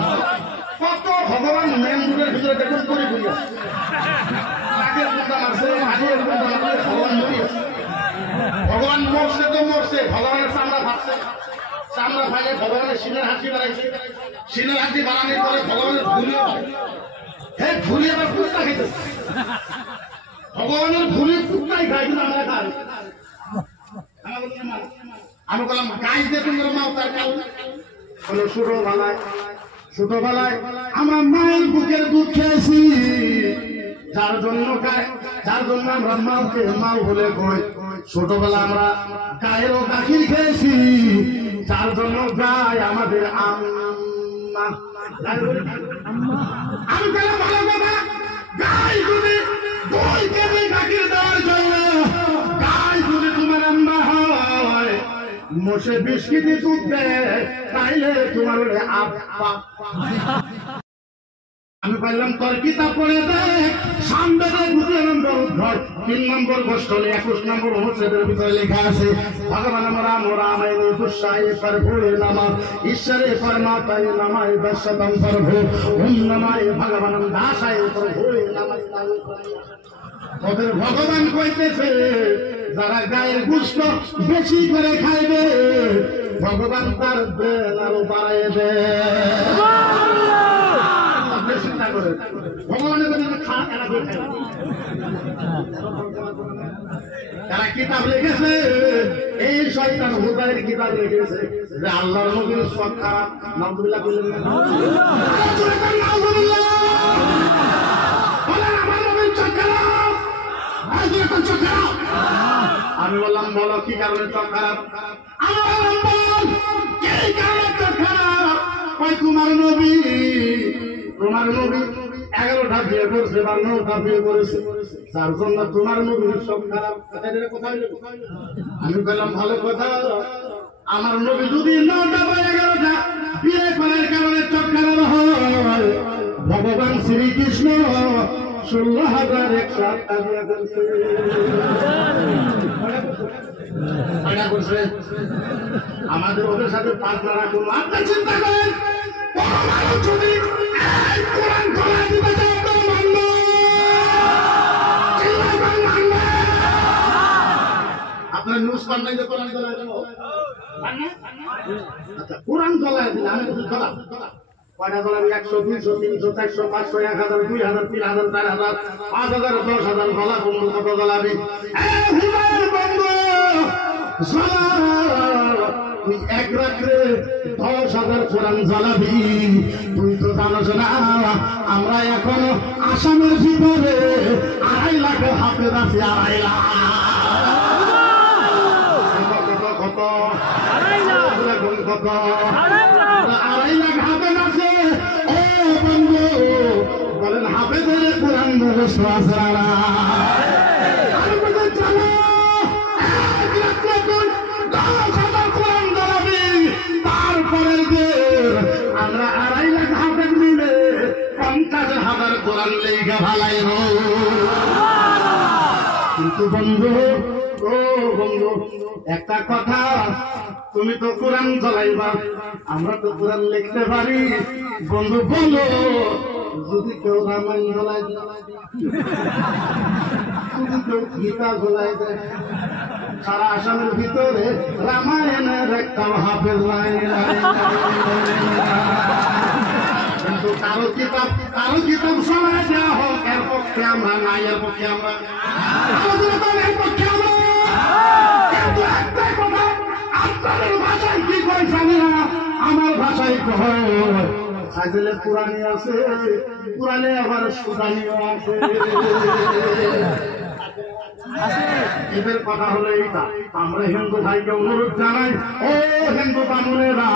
কত ভগবান মেন যুগের ভিতরে দেখুন করে বুঝিয়া ভগবান মরছে তো মরছে, ভগবানের চামড়া ভাবছে, চামড়া ভাঙে ভগবানের সিনের হাসি বাড়াইছে, সিনের হাসি বাড়ানোর পরে ভগবানের ভুলিয়ে হ্যাঁ ভুলি আবার কুত্তা খেতে, ভগবানের ভুলি কুত্তাই খাই কিন্তু আমরা খাই। আমি বললাম গাছ দেখুন মাও তার কারণ হলো ছোটবেলায় আমরা মায়ের বুকের দুধ খেয়েছি, যার জন্য আমরা মাকে মাও বলে কই। ছোটবেলা আমরা গায়েরও গাখির খেয়েছি, যার জন্য গায় আমাদের আম্মা। আমি বললাম ভালো কথা, গাই যদি 2 কেজি গাখির দেওয়ার জন্য গাই যদি তোমার আম্মা হয়, মোষে 20 কেজি দুধ দেয় তাইলে তোমার আব্বা। আমি বললাম তোর কিতাব পড়ে দেখ, সামনে 3 নম্বর গোষ্ঠলে 21 নম্বর অনুচ্ছেদের ভিতরে লেখা আছে ভগবান রামায় দুঃসায় পর ভোলে নামা ঈশ্বরে পরমাত্মায় নামায় দশতম প্রভু ওম নমায় ভগবান দাসায় পর ভোলে নামায়। ওদের ভগবান কইতেছে যারা গায়ের গোশত বেশি করে খাইবে ভগবান তার দেন আরো বাড়ায় দেয়। চিন্তা করে ভগবানের তারা কিতাব লিখেছে, এই শয়তান হুদায়ের কিতাব লিখেছে যে আল্লাহর নবীর সব খারাপ। নাউযুবিল্লাহ বললেন না, আমি বললাম বলো কি কারণে চোখ খারাপ? তোমার নবী 11টা বিয়ে করছে বা 9টা বিয়ে করেছে, যার জন্য তোমার নবীর সব খারাপ। আমি বললাম ভালো কথা, আমার নবী যদি 9টা বা 11টা বিয়ে করার কারণে চোখ খারাপ হয়, ভগবান শ্রীকৃষ্ণ 16,108টা বিয়ে করছে। আমাদের ওদের সাথে পার্টনার রাখুন। আপনি চিন্তা করেন যদি কোরআন গলায় দিতে চায় তো মানবে, আপনার নিউজ পান্ডাই যে কোরআন গলায় দেবো, আচ্ছা কোরআন গলায় দিলে আমি গলা কয়টা গলাবি? 100, 200, 300, 400, 500, 1000, 2000, 3000, 4000, 5000, 10,000 গলা বন্ধু কত গলাবি? তুই এক রাত্রে 10,000 কোরআন জ্বালাবি। তুই তো জানোস না আমরা এখন আসামের ভিতরে 2.5 লাখ হাফেজ আছি। 2.5 লাখ কত 2.5 লাখ হাফেজ আছে। ও বন্ধু বলেন হাফেজের কোরআন মুখস্থ আছে না? আমরা 2.5 লাখ হাফেজ মিলে 50,000 কোরআন লেখা ভালাই। কিন্তু বন্ধু ও বন্ধু একটা কথা, তুমি তো কোরআন চালাইবা, আমরা তো কোরআন লিখতে পারি। বন্ধু বলো যদি কেউ রামায়ণ জ্বলাই দেয়, যদি কেউ গীতা জ্বলাই দেয়, সারা আসামের ভিতরে রামায়ণের একটা হাফেজ নাই। কিন্তু কারো কিতাব শোনা দেওয়া হোক, এর পক্ষে আমরা নাই, এর পক্ষে আমরা এর পক্ষে আমরা। কিন্তু একটা কথা আপনাদের ভাষায় কি কয় জানি না, আমার ভাষায় কয় সাইকেলে পুরানি আছে, পুরানে আবার সুদানিও আছে। এদের কথা হলো এইটা। আমরা হিন্দু ভাইকে অনুরোধ জানাই, ও হিন্দু বামুনেরা,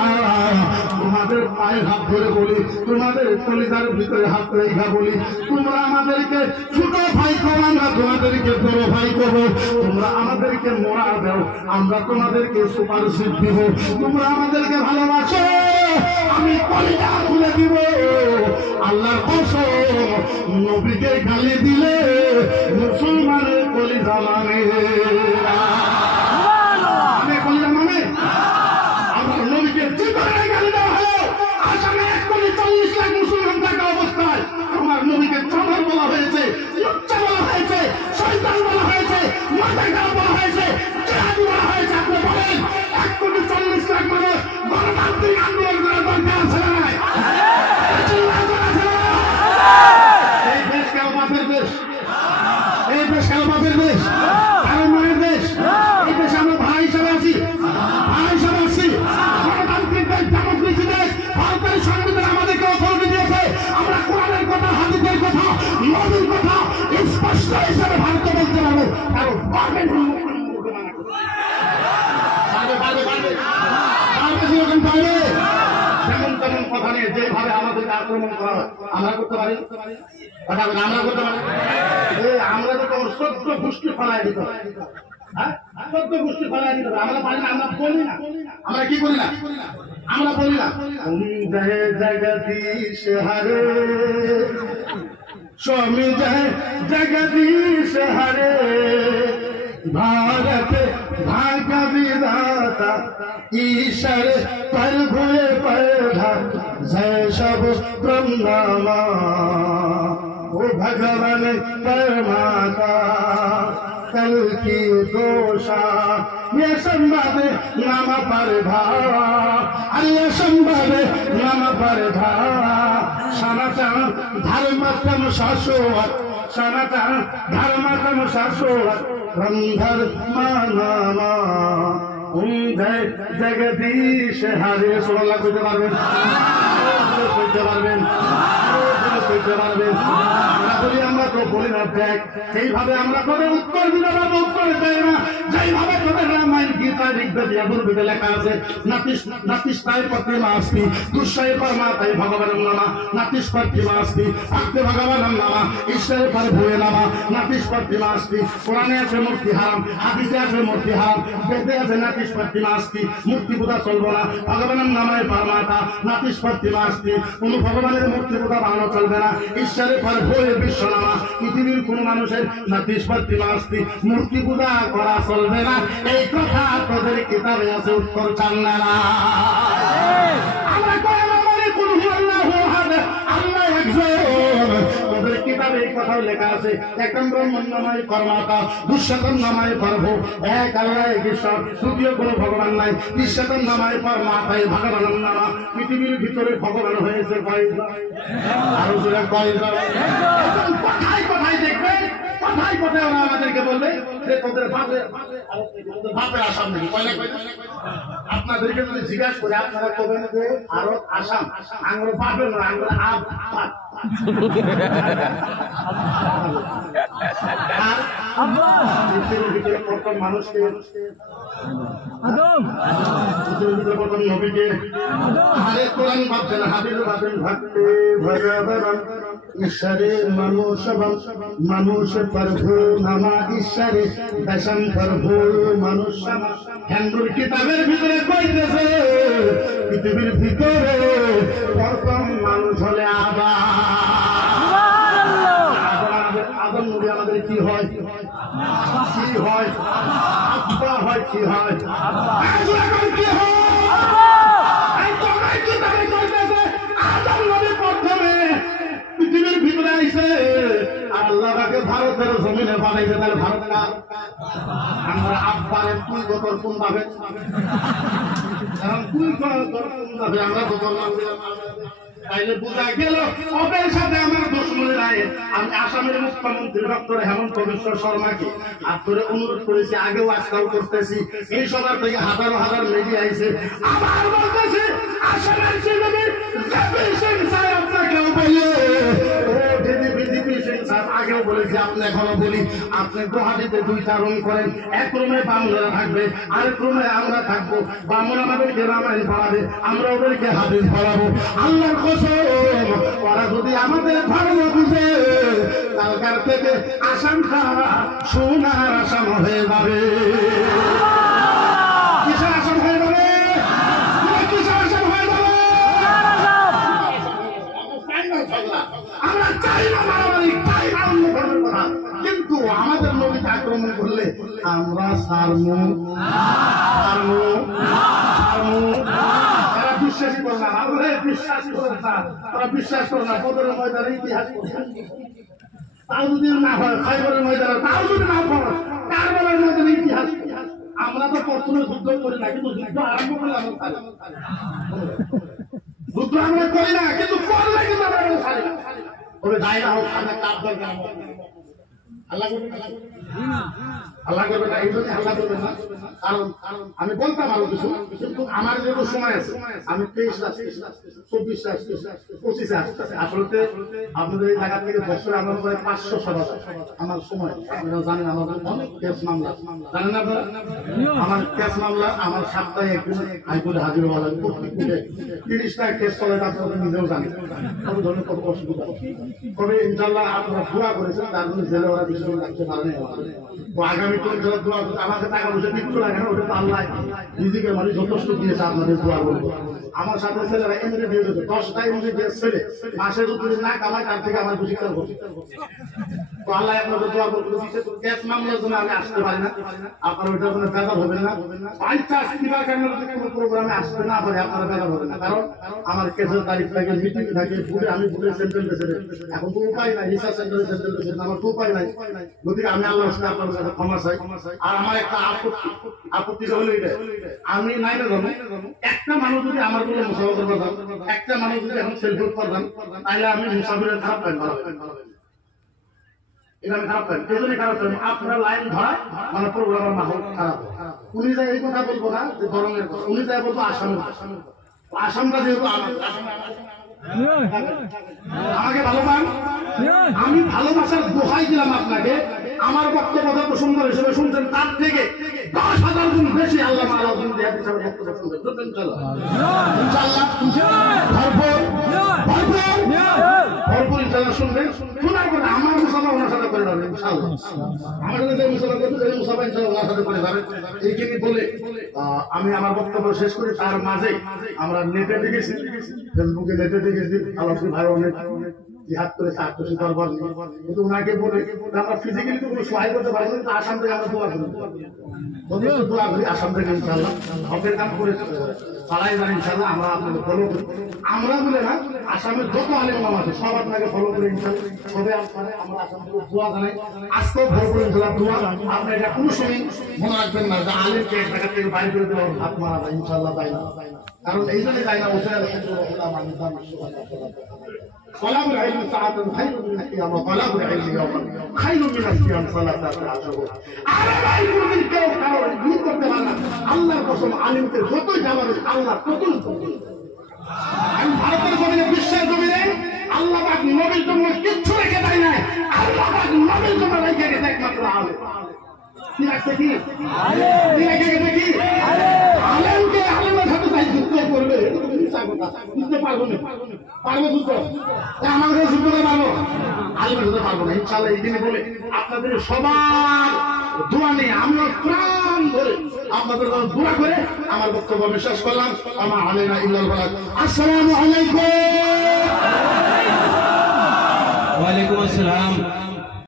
তোমাদের পায়ে হাত ধরে বলি, তোমাদের কলিজার ভিতরে হাত রেখা বলি, তোমরা আমাদেরকে ছোট ভাই করো, আমরা তোমাদেরকে বড় ভাই করবো। তোমরা আমাদেরকে মোড়া দাও, আমরা তোমাদেরকে সুপারশিপ দিব। তোমরা আমাদেরকে ভালোবাসো, আমি কলিজা খুলে দিব। আল্লাহর কসম, নবীকে গালি দিলে মুসলমানের কলিজা মানে, কলিজা মানে আমার নবীকে যে করে গালি দেওয়া হলো, আসামে 1,40,00,000 মুসলমান পারবেন না মুখে মানা করতে? পারবে যেরকম পারবে যেমন তেমন কথা নিয়ে যেভাবে আমাদেরকে আক্রমণ করা হয় আমরা করতে পারি কথা বলে আমরা করতে পারি আমরা তো তোমার ১৪ গোষ্ঠী ফলায় দিতে হবে হ্যাঁ ১৪ গোষ্ঠী ফলায় দিতে হবে আমরা পারি না আমরা বলি না আমরা কি করি না আমরা বলি না জয় জগদীশ হরে स्वामी जय जगदीश हरे भारत भाग्य विधाता ईश्वर प्रभु प्रधा जय सब ब्रह्मा ओ भगवान परमाता कल की दोषा ये संभव नाम पर अरे ये संभव नाम पर सनातन धर्मतम शाश्वत सनातन धर्मतम शाश्वत रंधर मानामा जय जगदीश हरे सोला করতে পারবেন আমরা বলি আমরা তো বলি না দেখ সেইভাবে আমরা তোদের উত্তর দিতে পারবো উত্তর দেয় না যেইভাবে তোদের রামায়ণ গীতা ঋগ্বেদ যজুর্বেদে লেখা আছে নাতিষ্টায় পত্রিমাস্তি দুঃসায় পরমাতায় ভগবানম নমঃ নাতিষ্পত্রিমাস্তি ভক্তে ভগবানম নমঃ ঈশ্বরে প্রভুয়ে নমঃ নাতিষ্পত্রিমাস্তি কোরআনে আছে মূর্তি হারাম হাদিসে আছে মূর্তি হারাম বেদে আছে নাতিষ্পত্রিমাস্তি মূর্তি পূজা চলবে না ভগবানম নমঃ পরমাতা নাতিষ্পত্রিমাস্তি কোন ভগবানের মূর্তি পূজা বানানো চলবে না ঈশ্বরে প্রভুয়ে বিশ্ব নমঃ পৃথিবীর কোন মানুষের নাতিষ্পত্রিমাস্তি মূর্তি পূজা করা চলবে না এই কথা তোদের কিতাবে আছে উত্তর চান না আমরা আল্লাহ একজন তোদের কিতাবে এই কথা লেখা আছে একম ব্রহ্মণ্যময় কর্মাতা দুঃসাধন নামায় প্রভু এক আল্লাহ এক ঈশ্বর দ্বিতীয় কোনো ভগবান নাই নিঃসাধন নামায় পরমাতায় ভগবান নামা পৃথিবীর ভিতরে ভগবান হয়েছে কয়জন আরো জোরে কয়জন কথায় কথায় দেখবেন কথায় কথায় ওরা আমাদেরকে বলবে যে তোদের বাপের আসাম নাকি কয়লা কয়লা আপনাদেরকে যদি জিজ্ঞাসা করে আপনারা কবেন যে আরো আসাম আঙ্গুর বাপের নয় আঙ্গুর আপ প্রথম মানুষকে প্রথম নবীকে আরে কোরআন ভাবছেন হাবিল ভাবেন ভাবতে ভগবান ঈশ্বরে মানুষ প্রভু নামা ঈশ্বরে দশম প্রভু মানুষ হিন্দুর কিতাবের ভিতরে কইতেছে পৃথিবীর ভিতরে প্রথম মানুষ হলে আদম নবী আমাদের কি হয় কি হয় আব্বা হয় কি হয় কি হয় আদম নবী প্রথমে পৃথিবীর ভিতরে আইছে আল্লাহকে ভারতের জমিনে বানাইছে তার ভারত আমরা আব্বারে তুই গোতর কোন ভাবে তুই ভাবে আমরা গোতর তাইলে বোঝা গেল ওদের সাথে আমার দুশ্মনী নাই আমি আসামের মুখ্যমন্ত্রী ডক্টর হেমন্ত বিশ্ব শর্মাকে আপনাদের অনুরোধ করেছি আগেও আজকাল করতেছি এই সবার থেকে হাজার হাজার মিডিয়া আইছে আবার বলতেছি আসামের ছেলেদের আপনাকেও বলে আগেও বলেছি আপনি এখনো বলি আপনি গুয়াহাটিতে 2টা রুম করেন এক রুমে বামুনরা থাকবে আরেক রুমে আমরা থাকবো বামুন আমাদেরকে রামায়ণ পড়াবে আমরা ওদেরকে হাদিস পড়াবো আল্লাহর কসম ওরা যদি আমাদের ধর্ম বুঝে কালকার থেকে আসামটা সোনার আসাম হয়ে যাবে কিসের আসাম হয়ে যাবে কিসের আসাম হয়ে যাবে আমরা চাই না মারামারি চাই না অন্য ধর্মের কথা কিন্তু আমাদের নবীকে আক্রমণ করলে আমরা সারমু তারা বিশ্বাসই করে না আমরা বিশ্বাসই করে না তারা বিশ্বাস করে না বদরের ময়দানে ইতিহাস তাও যদি না হয় খাইবরের ময়দানে তাও যদি না হয় কারবারের ময়দানে ইতিহাস আমরা তো প্রথমে যুদ্ধ করি না কিন্তু যুদ্ধ আরম্ভ করলে আমরা যুদ্ধ আমরা করি না কিন্তু করলে কিন্তু আমরা তবে যাই না হোক আমরা কাপ দরকার আল্লাহ আল্লাহ করবে না, এই জন্য আল্লাহ করবে না। কারণ আমি বলতাম আরো কিছু, কিন্তু আমার যেহেতু সময় আছে, আমি 23 আসছি, 24 আসছি, 25 আসতেছে। আসলে আপনাদের এই জায়গা থেকে বছরে আমার প্রায় 500 সভা আমার সময়। আপনারা জানেন আমার অনেক কেস মামলা, জানেন না আপনারা? আমার কেস মামলা আমার সপ্তাহে একদিন হাইকোর্টে হাজির হওয়া লাগে। প্রত্যেক দিনে 30টা কেস চলে, আপনারা নিজেও জানেন কত ধরনের কত অসুবিধা। তবে ইনশাল্লাহ আপনারা দোয়া করেছেন, তার জন্য জেলে ওরা বিষয় রাখতে পারেন। আগামী তো দোয়া, আমাকে টাকা পয়সা কিচ্ছু লাগে না, ওটা তো আল্লাহ নিজেকে মানে যথেষ্ট দিয়েছে। আপনাদের দোয়া করবো। আমার সাথে ছেলেরা এমনি দিয়ে দিয়েছে, 10টা এমনি দিয়ে ছেলে মাসে যদি না কামায়, তার থেকে আমার খুশি করবো। তো আল্লাহ আপনাদের দোয়া করবো। কেস মামলার জন্য আমি আসতে পারি না, আপনার ওইটার জন্য বেজার হবেন না। কোনো প্রোগ্রামে আসতে না পারে আপনারা বেজার হবেন না, কারণ আমার কেসের তারিখ থাকে, মিটিং থাকে, ভুলে আমি ভুলে সেন্ট্রাল প্রেসিডেন্ট, এখন তো উপায় নাই, রিসার্চ সেন্টারে সেন্ট্রাল প্রেসিডেন্ট, আমার তো উপায় নাই। গতিকে আমি আল্লাহর সাথে আপনার সাথে ক্ষমা চাই। আর আমার একটা আপত্তি হলো এটা, আমি নাই না জানো, একটা মানুষ যদি আমার কোনো মুসাফা করতাম, একটা মানুষ যদি এখন সেলফি করতাম, তাহলে আমি মুসাফিরের খারাপ পাই, ভালো পাই। এটা আমি খারাপ পাই, এই জন্যই খারাপ পাই। আপনার লাইন ধরা মানে প্রোগ্রামের মাহল খারাপ। উনি যাই এই কথা বলবো না যে ধরনের, উনি যাই বলবো আসামের। আসামটা যেহেতু আমাকে ভালো পান, আমি ভালোবাসার দোহাই দিলাম আপনাকে। আমার বক্তব্য যত সুন্দর হিসেবে শুনছেন, তার থেকে 10,000 গুণ বেশি আল্লাহ আলাউদ্দিন দিহাতি সাহেবের বক্তব্য শুনবেন। ভরপুর ইনশাল্লাহ শুনবেন। শোনার পরে আমার মুসাফা ওনার সাথে করে যাবেন ইনশাল্লাহ। আমার সাথে যে মুসাফা করতে সেই মুসাফা ইনশাল্লাহ ওনার সাথে করে যাবেন। এইখানে বলে আমি আমার বক্তব্য শেষ করি। তার মাঝে আমরা নেটে দেখেছি, ফেসবুকে নেটে দেখেছি, আল্লাহ ভাই অনেক জিহাদ করেছে, আত্মসী দরবার। কিন্তু ওনাকে বলে আমরা ফিজিক্যালি তো কোনো সহায় করতে পারি, কিন্তু আসাম থেকে আমরা দোয়া করি, যথেষ্ট দোয়া করি আসাম থেকে ইনশাল্লাহ। হকের কাম করে চালাই যান ইনশাল্লাহ। আমরা আপনাকে ফলো করি, আমরা বলে না, আসামের যত আলেম আছে সব আপনাকে ফলো করে ইনশাল্লাহ। সবে আমরা আসাম থেকে দোয়া জানাই, আজকেও ভরপুর ইনশাল্লাহ দোয়া। আপনি এটা কোনো সময় মনে রাখবেন না যে আলেমকে এক জায়গা থেকে বাইরে করে দেওয়ার হাত মারা যায়, ইনশাল্লাহ তাই না। কারণ এই জন্যই তাই না, ওসে طلب العلم ساعة خير من القيام وطلب العلم يوما خير من الصيام 13 شهور على ما يكون الكون কারণ কি করতে পারে আল্লাহর কসম, আলিমকে যতই জানাবে আল্লাহ ততই। আমি ভারতের জমিনে, বিশ্বের জমিনে আল্লাহ পাক নবীর জন্য কিচ্ছু রেখে দেয় নাই, আল্লাহ পাক নবীর জন্য রেখে গেছে একমাত্র আলেম। কি রাখছে কি রেখে গেছে কি আলেমকে, আলেমের সাথে তাই যুদ্ধ করবে, বুঝতে পারবো না, পারবো যুদ্ধ, আমাদের যুদ্ধ পারবো, আলেমের সাথে পারবো না ইনশাল্লাহ। এই দিনে বলে আপনাদের সবার দোয়া নিয়ে আমরা প্রাণ ধরে আপনাদের দোয়া করে আমার বক্তব্য বিশ্বাস করলাম। আমার আলেনা ইল্লাল বালাগ। আসসালামু আলাইকুম। ওয়ালাইকুম আসসালাম।